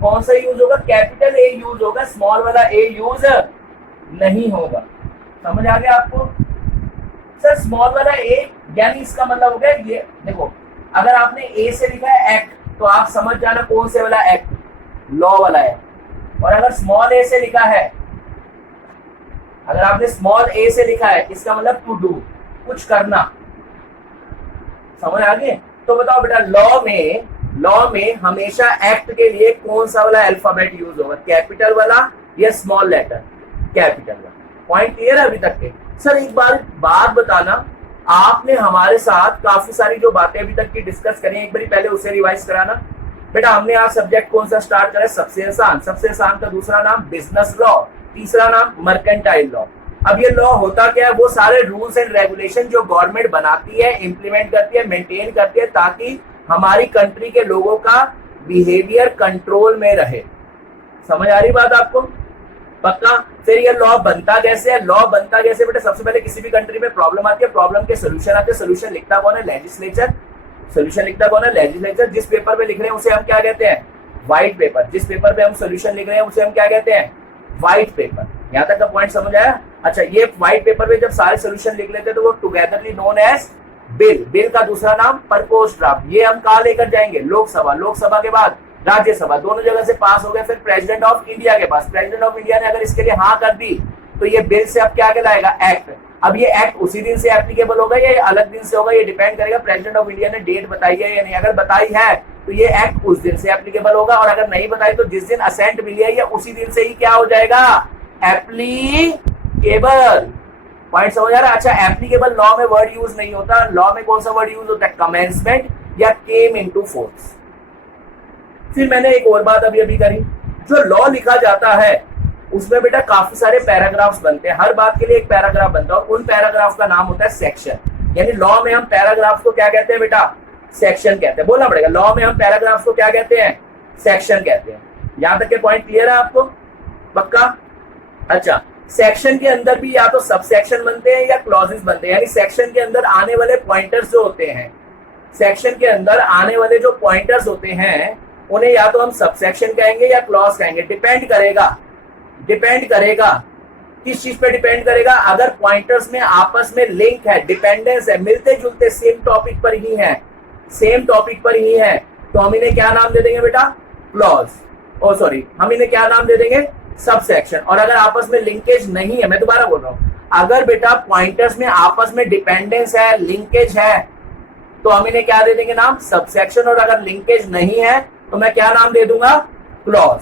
कौन सा यूज होगा? कैपिटल ए यूज होगा, स्मॉल वाला ए यूज नहीं होगा। समझ आ गया आपको? सर स्मॉल वाला ए यानी इसका मतलब हो गया, ये देखो, अगर आपने ए से लिखा है एक्ट तो आप समझ जाना कौन से वाला एक्ट, लॉ वाला है। और अगर स्मॉल ए से लिखा है, अगर आपने स्मॉल ए से लिखा है, इसका मतलब टू डू, कुछ करना। समझ आ गए? तो बताओ बेटा, लॉ में हमेशा एक्ट के लिए कौन सा वाला अल्फाबेट यूज होगा, कैपिटल वाला या स्मॉल लेटर? कैपिटल वाला। पॉइंट क्लियर है अभी तक के? सर एक बात बताना, आपने हमारे साथ काफी सारी जो बातें अभी तक की डिस्कस करी, एक बार पहले उसे रिवाइज कराना। बेटा हमने आज सब्जेक्ट कौन सा स्टार्ट करा है? सबसे आसान का दूसरा नाम बिजनेस लॉ, तीसरा नाम मर्केंटाइल लॉ। अब ये लॉ होता क्या है? वो सारे रूल्स एंड रेगुलेशन जो गवर्नमेंट बनाती है, इंप्लीमेंट करती है, मेंटेन करती है, ताकि हमारी कंट्री के लोगों का बिहेवियर कंट्रोल में रहे। समझ आ रही बात आपको? पक्का? फिर ये लॉ बनता कैसे है? लॉ बनता कैसे बेटा? सबसे पहले किसी भी कंट्री में प्रॉब्लम आती है, प्रॉब्लम के सोल्यूशन आते हैं। सोल्यूशन लिखता कौन है? लेजिस्लेचर। सोल्यूशन लिखता कौन है? लेजिस्लेचर। जिस पेपर पे लिख रहे हैं उसे हम क्या कहते हैं? White paper. जिस पेपर पे हम सोल्यूशन लिख रहे हैं उसे हम क्या कहते हैं? White paper. यहाँ तक का पॉइंट समझ आया? अच्छा, ये व्हाइट पेपर पे जब सारे सोल्यूशन लिख लेते हैं तो वो togetherly known as bill. Bill का दूसरा नाम प्रपोज्ड ड्राफ्ट। ये हम कहाँ लेकर जाएंगे? लोकसभा। लोकसभा के बाद राज्यसभा, दोनों जगह से पास हो गए, फिर प्रेसिडेंट ऑफ इंडिया के पास। प्रेसिडेंट ऑफ इंडिया ने अगर इसके लिए हाँ कर दी तो ये बिल से अब क्या कहलाएगा? एक्ट। अब ये एक्ट उसी दिन से एप्लीकेबल होगा या अलग दिन से होगा, ये डिपेंड करेगा प्रेसिडेंट ऑफ इंडिया ने डेट बताई है या नहीं। अगर बताई है तो ये एक्ट उस दिन से एप्लीकेबल होगा, और अगर नहीं बताई तो जिस दिन असेंट मिली है या उसी दिन से ही क्या हो जाएगा? एप्लीकेबल। पॉइंट समझ आ रहा है? अच्छा, एप्लीकेबल लॉ में वर्ड यूज नहीं होता। लॉ में कौन सा वर्ड यूज होता है? कमेंसमेंट या केम इनटू फोर्स। फिर मैंने एक और बात अभी करी, जो लॉ लिखा जाता है उसमें बेटा काफी सारे पैराग्राफ्स बनते हैं। हर बात के लिए एक पैराग्राफ बनता है, और उन पैराग्राफ का नाम होता है सेक्शन। यानी लॉ में हम पैराग्राफ को क्या कहते हैं बेटा? सेक्शन कहते हैं। बोलना पड़ेगा, लॉ में हम पैराग्राफ को क्या कहते हैं? सेक्शन कहते हैं। यहां तक के पॉइंट क्लियर है आपको? पक्का? अच्छा, सेक्शन के अंदर भी या तो सब सेक्शन बनते हैं या क्लॉजेस बनते हैं। यानी सेक्शन के अंदर आने वाले पॉइंटर्स जो होते हैं, सेक्शन के अंदर आने वाले जो पॉइंटर्स होते हैं उन्हें या तो हम सब सेक्शन कहेंगे या क्लॉज कहेंगे। डिपेंड करेगा किस चीज पे डिपेंड करेगा? अगर पॉइंटर्स में आपस में लिंक है, डिपेंडेंस है, मिलते जुलते सेम टॉपिक पर ही है, तो हम इन्हें क्या नाम दे देंगे बेटा? क्लॉज। हम इन्हें क्या नाम दे देंगे? Sub section. और अगर आपस में लिंकेज नहीं है, मैं दोबारा बोल रहा हूं, अगर बेटा पॉइंटर्स में आपस में डिपेंडेंस है, लिंकेज है, तो हम इन्हें क्या दे देंगे नाम? Sub section. और अगर लिंकेज नहीं है तो मैं क्या नाम दे दूंगा? क्लॉज।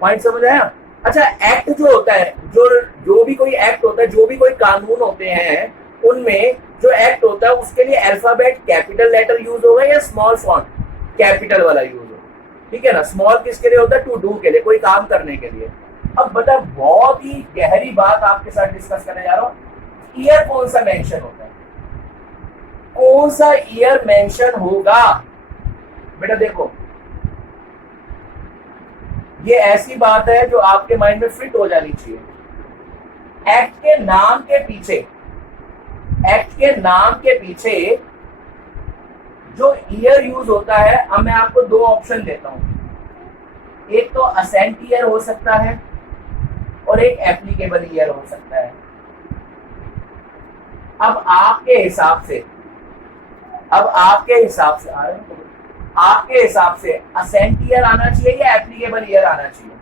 पॉइंट समझ आया? अच्छा, एक्ट जो होता है, जो भी कोई एक्ट होता है, जो भी कोई कानून होते हैं, उनमें जो एक्ट होता है उसके लिए अल्फाबेट कैपिटल लेटर यूज होगा या स्मॉल फॉन्ट कैपिटल वाला यूज होगा? ठीक है ना? स्मॉल किसके लिए होता है? टू डू के लिए, कोई काम करने के लिए। अब बता, बहुत ही गहरी बात आपके साथ डिस्कस करने जा रहा हूं। ईयर कौन सा मेंशन होता है? कौन सा ईयर मेंशन होगा? बेटा देखो, ये ऐसी बात है जो आपके माइंड में फिट हो जानी चाहिए। एक्ट के नाम के पीछे जो ईयर यूज होता है, अब मैं आपको दो ऑप्शन देता हूं। एक तो असेंट ईयर हो सकता है और एक एप्लीकेबल ईयर हो सकता है। अब आपके हिसाब से असेंट ईयर आना चाहिए या एप्लीकेबल ईयर आना चाहिए?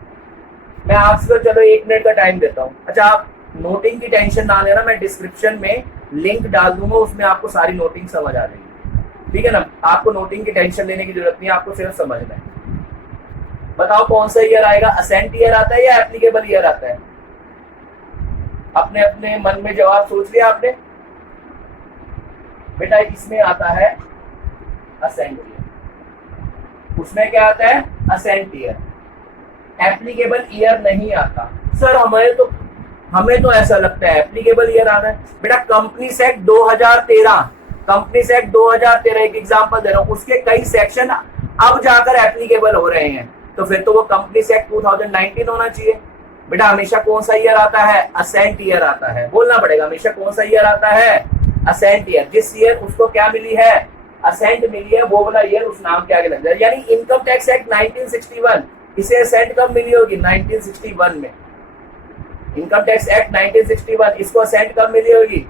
मैं आपसे चलो 1 मिनट का टाइम देता हूं। अच्छा, आप नोटिंग की टेंशन ना लेना, मैं डिस्क्रिप्शन में लिंक डाल दूंगा, उसमें आपको सारी नोटिंग समझ आ जाएगी। ठीक है ना? आपको नोटिंग की टेंशन लेने की जरूरत नहीं है, आपको सिर्फ समझना है। बताओ कौन सा ईयर आएगा? असेंट ईयर आता है या एप्लीकेबल ईयर आता है? अपने अपने मन में जवाब सोच लिया आपने? बेटा इसमें आता है असेंट ईयर, उसमें क्या आता है? Ascent year. एप्लीकेबल ईयर नहीं आता। सर हमें तो ऐसा लगता है एप्लीकेबल ईयर आना है। बेटा कंपनीज एक्ट 2013 एक एग्जांपल दे रहा हूं, उसके कई सेक्शन अब जाकर एप्लीकेबल हो रहे हैं, तो फिर तो वो कंपनीज एक्ट 2019 होना चाहिए। बेटा हमेशा कौन सा ईयर आता है? असेंट ईयर आता है। बोलना पड़ेगा, हमेशा कौन सा ईयर आता है? Ascent year. जिस ईयर उसको क्या मिली है? असेंट मिली है, वो वाला ईयर उस नाम के आगे लग जाए। यानी इनकम टैक्स एक्ट 1961, इसे असेंट कब मिली होगी? 1961 में। इनकम टैक्स एक्ट 1961, इसको असेंट कब मिली होगी?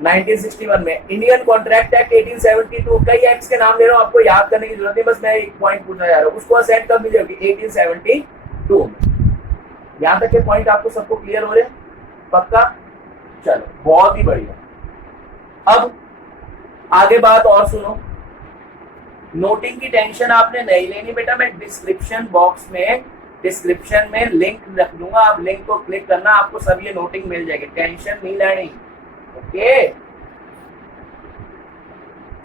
1961 में। इंडियन कॉन्ट्रैक्ट एक्ट 1872, कई एक्ट्स के नाम ले रहा हूं, आपको याद करने की जरूरत नहीं, बस मैं एक पॉइंट पूछना जा रहा हूं, उसको असेंट कब मिली होगी? 1872 में। यहां तक के पॉइंट आपको सबको क्लियर हो रहे हैं? पक्का? चलो बहुत ही बढ़िया। आगे बात और सुनो, नोटिंग की टेंशन आपने नहीं लेनी बेटा, मैं डिस्क्रिप्शन बॉक्स में डिस्क्रिप्शन में लिंक रख दूंगा, आप लिंक को क्लिक करना, आपको सब ये नोटिंग मिल जाएगी, टेंशन नहीं लेनी। ओके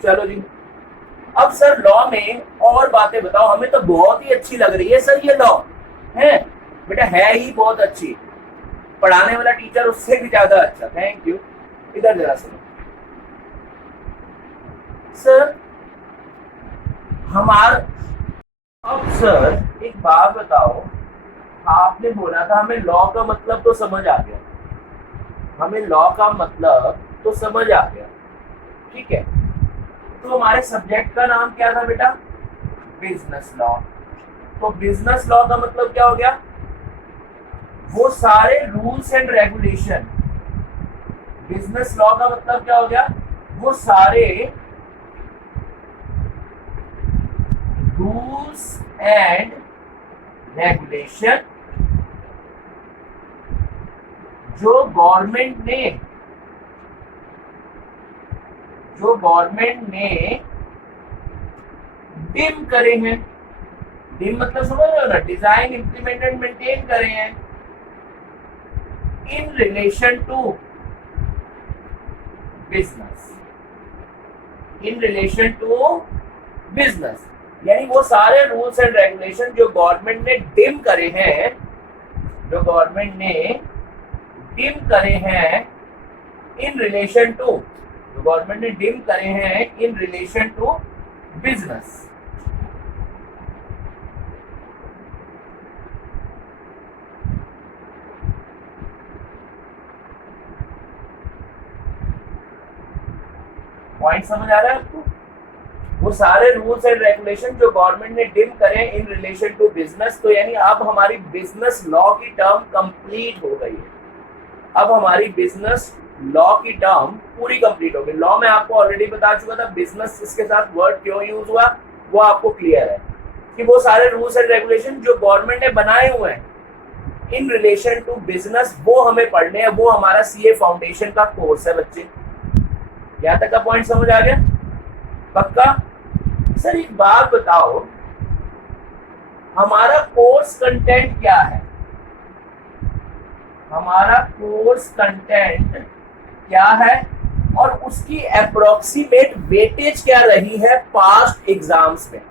चलो जी, अब सर लॉ में और बातें बताओ, हमें तो बहुत ही अच्छी लग रही है सर ये लॉ है बेटा, है ही बहुत अच्छी, पढ़ाने वाला टीचर उससे भी ज्यादा अच्छा, थैंक यू। इधर जरा सुनो सर, अब सर एक बात बताओ, आपने बोला था हमें लॉ का मतलब तो समझ आ गया, हमें लॉ का मतलब तो समझ आ गया, ठीक है, तो हमारे सब्जेक्ट का नाम क्या था बेटा, बिजनेस लॉ। तो बिजनेस लॉ का मतलब क्या हो गया, वो सारे rules and regulation, business law का मतलब क्या हो गया, वो सारे रूल्स एंड रेगुलेशन जो गवर्नमेंट ने डिम करे हैं, डिम मतलब समझ रहे हो ना, डिजाइन इंप्लीमेंट एंड मेंटेन करे हैं, in relation to business, in relation to business, यानी वो सारे रूल्स एंड रेगुलेशन जो गवर्नमेंट ने डिम करे हैं, जो गवर्नमेंट ने डिम करे हैं इन रिलेशन टू, जो गवर्नमेंट ने डिम करे हैं in relation to business. Point समझ आ रहा है आपको, वो सारे रूल्स एंड रेगुलेशन जो गवर्नमेंट ने डिम करे इन रिलेशन टू बिजनेस, तो यानी अब हमारी बिजनेस लॉ की टर्म कंप्लीट हो गई है, अब हमारी बिजनेस लॉ की टर्म पूरी कंप्लीट हो गई। लॉ में आपको ऑलरेडी बता चुका था, बिजनेस इसके साथ वर्ड क्यों यूज हुआ वो आपको क्लियर है, कि वो सारे रूल्स एंड रेगुलेशन जो गवर्नमेंट ने बनाए हुए हैं इन रिलेशन टू बिजनेस, वो हमें पढ़ने हैं, वो हमारा सीए फाउंडेशन का कोर्स है बच्चे। यहाँ तक का पॉइंट समझ आ गया, पक्का? सर एक बात बताओ, हमारा कोर्स कंटेंट क्या है, हमारा कोर्स कंटेंट क्या है और उसकी अप्रोक्सीमेट वेटेज क्या रही है पास्ट एग्जाम्स में,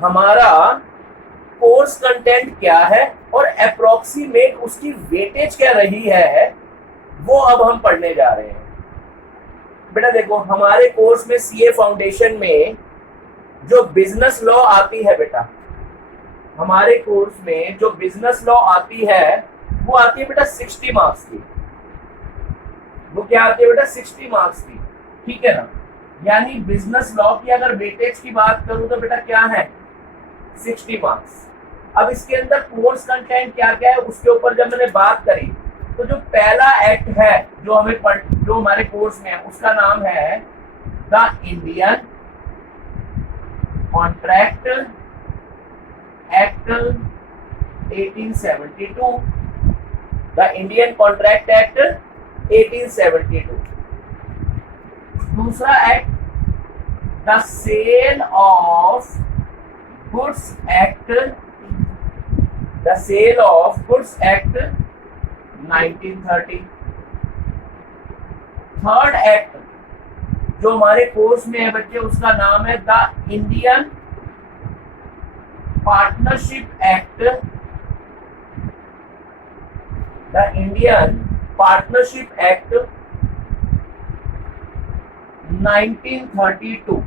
हमारा कोर्स कंटेंट क्या है और अप्रोक्सीमेट उसकी वेटेज क्या रही है, वो अब हम पढ़ने जा रहे हैं। बेटा देखो, हमारे कोर्स में सीए फाउंडेशन में जो बिजनेस लॉ आती है बेटा, हमारे कोर्स में जो बिजनेस लॉ आती है वो आती है बेटा 60 मार्क्स की, वो क्या आती है बेटा 60 मार्क्स की, ठीक है ना, यानी बिजनेस लॉ की अगर वेटेज की बात करूं तो बेटा क्या है 60 मार्क्स। अब इसके अंदर कोर्स कंटेंट क्या क्या है उसके ऊपर जब मैंने बात करी, तो जो पहला एक्ट है जो हमारे कोर्स में है उसका नाम है the Indian contract act 1872, the Indian contract act 1872। दूसरा act the sale of goods act, the sale of goods act 1930। Third act जो हमारे कोर्स में है बच्चे उसका नाम है the Indian partnership act, the Indian partnership act 1932।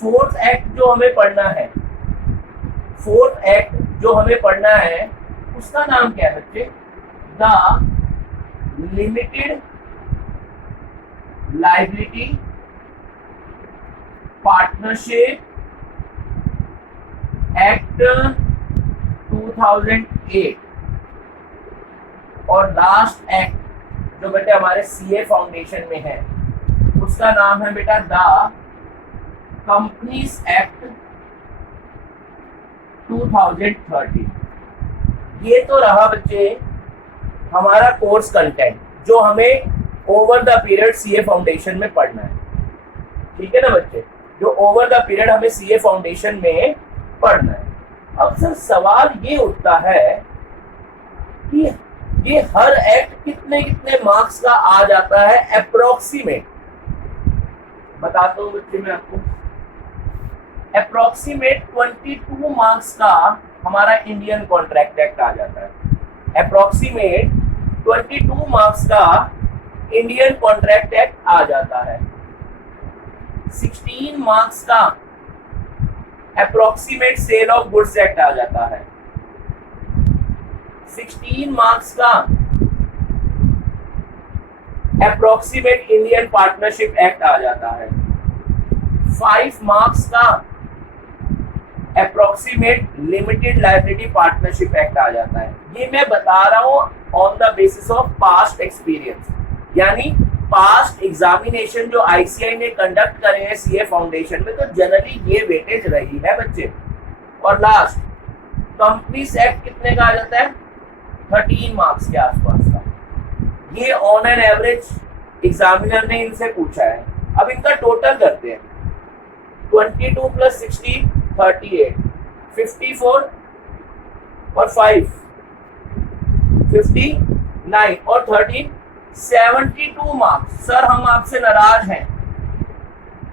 Fourth act जो हमें पढ़ना है, फोर्थ एक्ट जो हमें पढ़ना है उसका नाम क्या है बच्चे, the limited liability partnership act 2008। और लास्ट एक्ट जो बेटे हमारे सीए फाउंडेशन में है उसका नाम है बेटा द कंपनीज एक्ट 2013। ये तो रहा बच्चे हमारा कोर्स कंटेंट जो हमें over the period CA foundation में पढ़ना है। ठीक है ना बच्चे, जो ओवर द पीरियड हमें सीए फाउंडेशन में पढ़ना है। अब सर सवाल ये उठता है कि ये हर एक्ट कितने कितने मार्क्स का आ जाता है अप्रोक्सीमेट। बताता हूँ बच्चे मैं आपको, अप्रोक्सीमेट 22 मार्क्स का हमारा इंडियन कॉन्ट्रैक्ट एक्ट आ जाता है। अप्रोक्सीमेट 22 मार्क्स का इंडियन कॉन्ट्रैक्ट एक्ट आ जाता है। 16 मार्क्स का approximate sale of goods act आ जाता है। 16 मार्क्स का अप्रोक्सीमेट इंडियन पार्टनरशिप एक्ट आ जाता है। 5 मार्क्स का approximate limited liability partnership act आ जाता है। ये मैं बता रहा हूं on the basis of past experience, यानी पास्ट एग्जामिनेशन जो आईसीआई ने कंडक्ट करे हैं सीए फाउंडेशन में, तो जनरली ये वेटेज रही है बच्चे। और लास्ट कंपनीज एक्ट कितने का आ जाता है? 13 मार्क्स के आसपास का। ये ऑन एन एवरेज एग्जामिनर ने इनसे पूछा है। अब इनका टोटल करते हैं, 22 प्लस 60 38, 54 और 5 59 और 13 72 मार्क्स। सर हम आपसे नाराज हैं,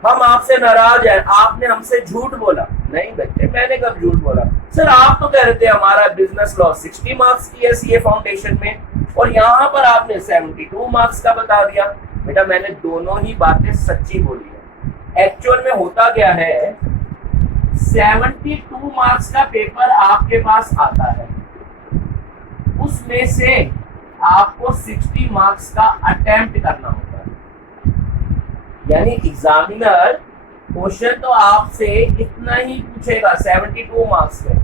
हम आपसे नाराज हैं, आपने हमसे झूठ बोला। नहीं बच्चे, मैंने कब झूठ बोला? सर आप तो कह रहे थे हमारा बिजनेस लॉ 60 मार्क्स की है सीए फाउंडेशन में, और यहाँ पर आपने 72 मार्क्स का बता दिया। बेटा मैंने दोनों ही बातें सच्ची बोली है। एक्चुअल में होता क्या है, 72 मार्क्स का पेपर आपके पास आता है, उसमें से आपको 60 मार्क्स का अटेम्प्ट करना होता है। यानी एग्जामिनर क्वेश्चन तो आपसे इतना ही पूछेगा 72 मार्क्स में,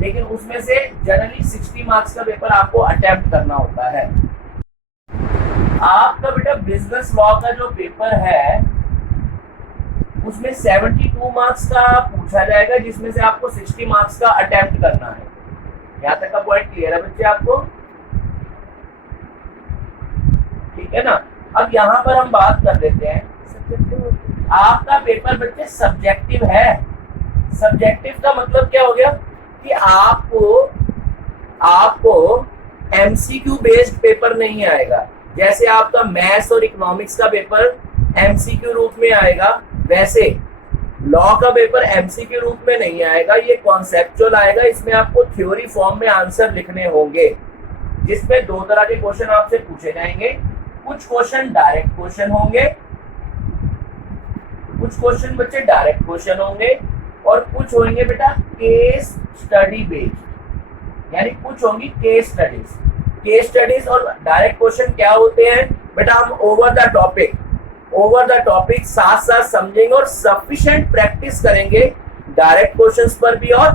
लेकिन उसमें से जनरली 60 मार्क्स का पेपर आपको अटेम्प्ट करना होता है। आपका बेटा बिजनेस लॉ का जो पेपर है उसमें 72 मार्क्स का पूछा जाएगा, जिसमें से आपको 60 मार्क्स का अटेम्प्ट करना है। यहाँ तक का पॉइंट क्लियर है बच्चे आपको? ठीक है ना। अब यहाँ पर हम बात कर लेते हैं, आपका पेपर बच्चे सब्जेक्टिव है। सब्जेक्टिव का मतलब क्या हो गया कि आपको एमसीक्यू बेस्ड पेपर नहीं आएगा। जैसे आपका मैथ्स और इकोनॉमिक्स का पेपर एमसीक्यू रूप में आएगा, वैसे लॉ का पेपर एमसीक्यू रूप में नहीं आएगा, ये कॉन्सेप्चुअल आएगा। इसमें आपको थ्योरी फॉर्म में आंसर लिखने होंगे, जिसमें दो तरह के क्वेश्चन आपसे पूछे जाएंगे। कुछ क्वेश्चन डायरेक्ट क्वेश्चन होंगे, कुछ क्वेश्चन बच्चे डायरेक्ट क्वेश्चन होंगे, और कुछ होंगे बेटा केस स्टडी बेस्ड, यानी कुछ होंगी केस स्टडीज। केस स्टडीज और डायरेक्ट क्वेश्चन क्या होते हैं बेटा? हम ओवर द टॉपिक साथ साथ समझेंगे और सफिशिएंट प्रैक्टिस करेंगे डायरेक्ट क्वेश्चंस पर भी और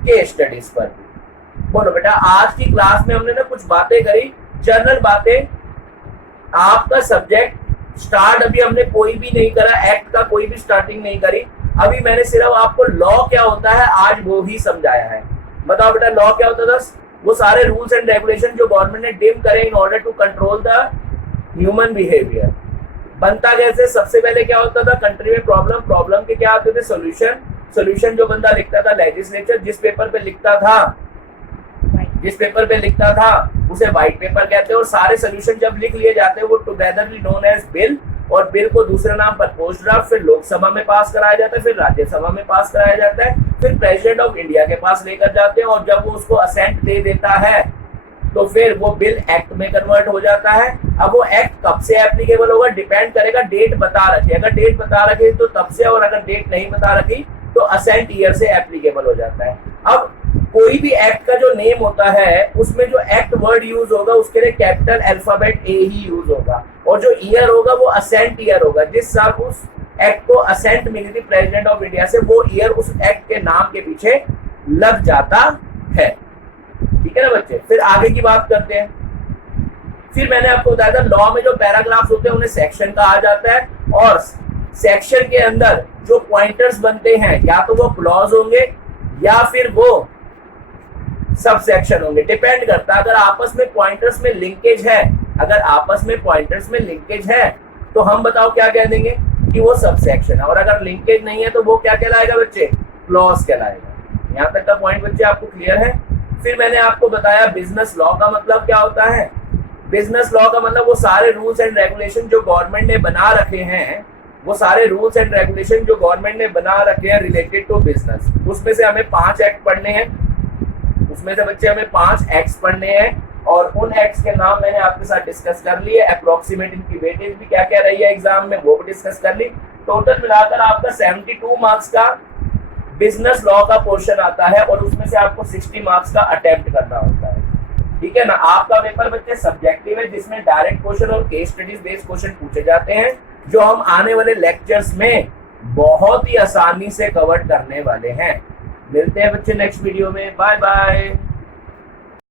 केस स्टडीज पर भी। बोलो बेटा, आज की क्लास में हमने ना कुछ बातें करी, जनरल बातें। आपका सब्जेक्ट स्टार्ट अभी हमने कोई भी नहीं करा, एक्ट का कोई भी स्टार्टिंग नहीं करी। अभी मैंने सिर्फ आपको लॉ क्या होता है आज वो ही समझाया है। बताओ बेटा लॉ क्या होता था? वो सारे रूल्स एंड रेगुलेशन जो गवर्नमेंट ने डिम करे in order to control the human behaviour. बनता कैसे? सबसे पहले क्या होता था कंट्री में? प्रॉब्लम के क्या आते थे? सोल्यूशन जो बंदा लिखता था लेजिस्लेचर जिस पेपर पे लिखता था उसे व्हाइट पेपर कहते हैं। और सारे सोल्यूशन जब लिख लिए जाते हैं वो टुगेदरली नोन एज बिल, और बिल को दूसरे नाम पर पोस्ट ड्राफ्ट, फिर लोकसभा में पास कराया जाता है, फिर राज्यसभा में पास कराया जाता है, फिर प्रेसिडेंट ऑफ इंडिया के पास लेकर जाते हैं, और जब वो उसको असेंट दे देता है तो फिर वो बिल एक्ट में कन्वर्ट हो जाता है। अब वो एक्ट कब से एप्लीकेबल होगा डिपेंड करेगा, डेट बता रखी। अगर डेट बता रखी तो तब से, और अगर डेट नहीं बता रखी तो असेंट ईयर से एप्लीकेबल हो जाता है। अब कोई भी एक्ट का जो नेम होता है उसमें जो एक्ट वर्ड यूज होगा उसके लिए कैपिटल अल्फाबेट ए ही यूज होगा, और जो ईयर होगा वो असेंट ईयर होगा। जिस साल उस एक्ट को असेंट मिली थी प्रेसिडेंट ऑफ इंडिया से, वो ईयर उस एक्ट के नाम के पीछे लग जाता है। ठीक है ना बच्चे? फिर आगे की बात करते हैं। फिर मैंने आपको बताया था लॉ में जो पैराग्राफ्स होते हैं उन्हें सेक्शन कहा जाता है, और सेक्शन के अंदर जो पॉइंटर्स बनते हैं या तो वो क्लॉज होंगे या फिर वो सब सेक्शन होंगे, डिपेंड करता है। अगर आपस में पॉइंटर्स में लिंकेज है, अगर आपस में पॉइंटर्स में लिंकेज है तो हम बताओ क्या कह देंगे कि वो सबसेक्शन है, और अगर लिंकेज नहीं है तो वो क्या कहलाएगा बच्चे, क्लॉज कहलाएगा। यहाँ तक का पॉइंट बच्चे आपको क्लियर है। फिर मैंने आपको बताया बिजनेस लॉ का मतलब क्या होता है। बिजनेस लॉ का मतलब वो सारे रूल्स एंड रेगुलेशन जो गवर्नमेंट ने बना रखे हैं, वो सारे रूल्स एंड रेगुलेशन जो गवर्नमेंट ने बना रखे हैं रिलेटेड टू बिजनेस, उसमें से हमें 5 एक्ट पढ़ने हैं, उसमें से बच्चे हमें 5 एक्ट्स पढ़ने हैं, और उन एक्ट्स के नाम मैंने आपके साथ डिस्कस कर लिए। अप्रोक्सीमेट इनकी वेटेज भी क्या क्या रही है एग्जाम में वो भी डिस्कस कर ली। टोटल मिलाकर आपका 72 मार्क्स का बिजनेस लॉ का पोर्शन आता है, और उसमें से आपको 60 मार्क्स का अटेम्प्ट करना होता है, ठीक है ना। आपका पेपर बच्चे सब्जेक्टिव है, जिसमें डायरेक्ट क्वेश्चन और केस स्टडीज बेस्ड क्वेश्चन पूछे जाते हैं, जो हम आने वाले लेक्चर्स में बहुत ही आसानी से कवर करने वाले हैं। मिलते हैं बच्चे नेक्स्ट वीडियो में, बाय बाय।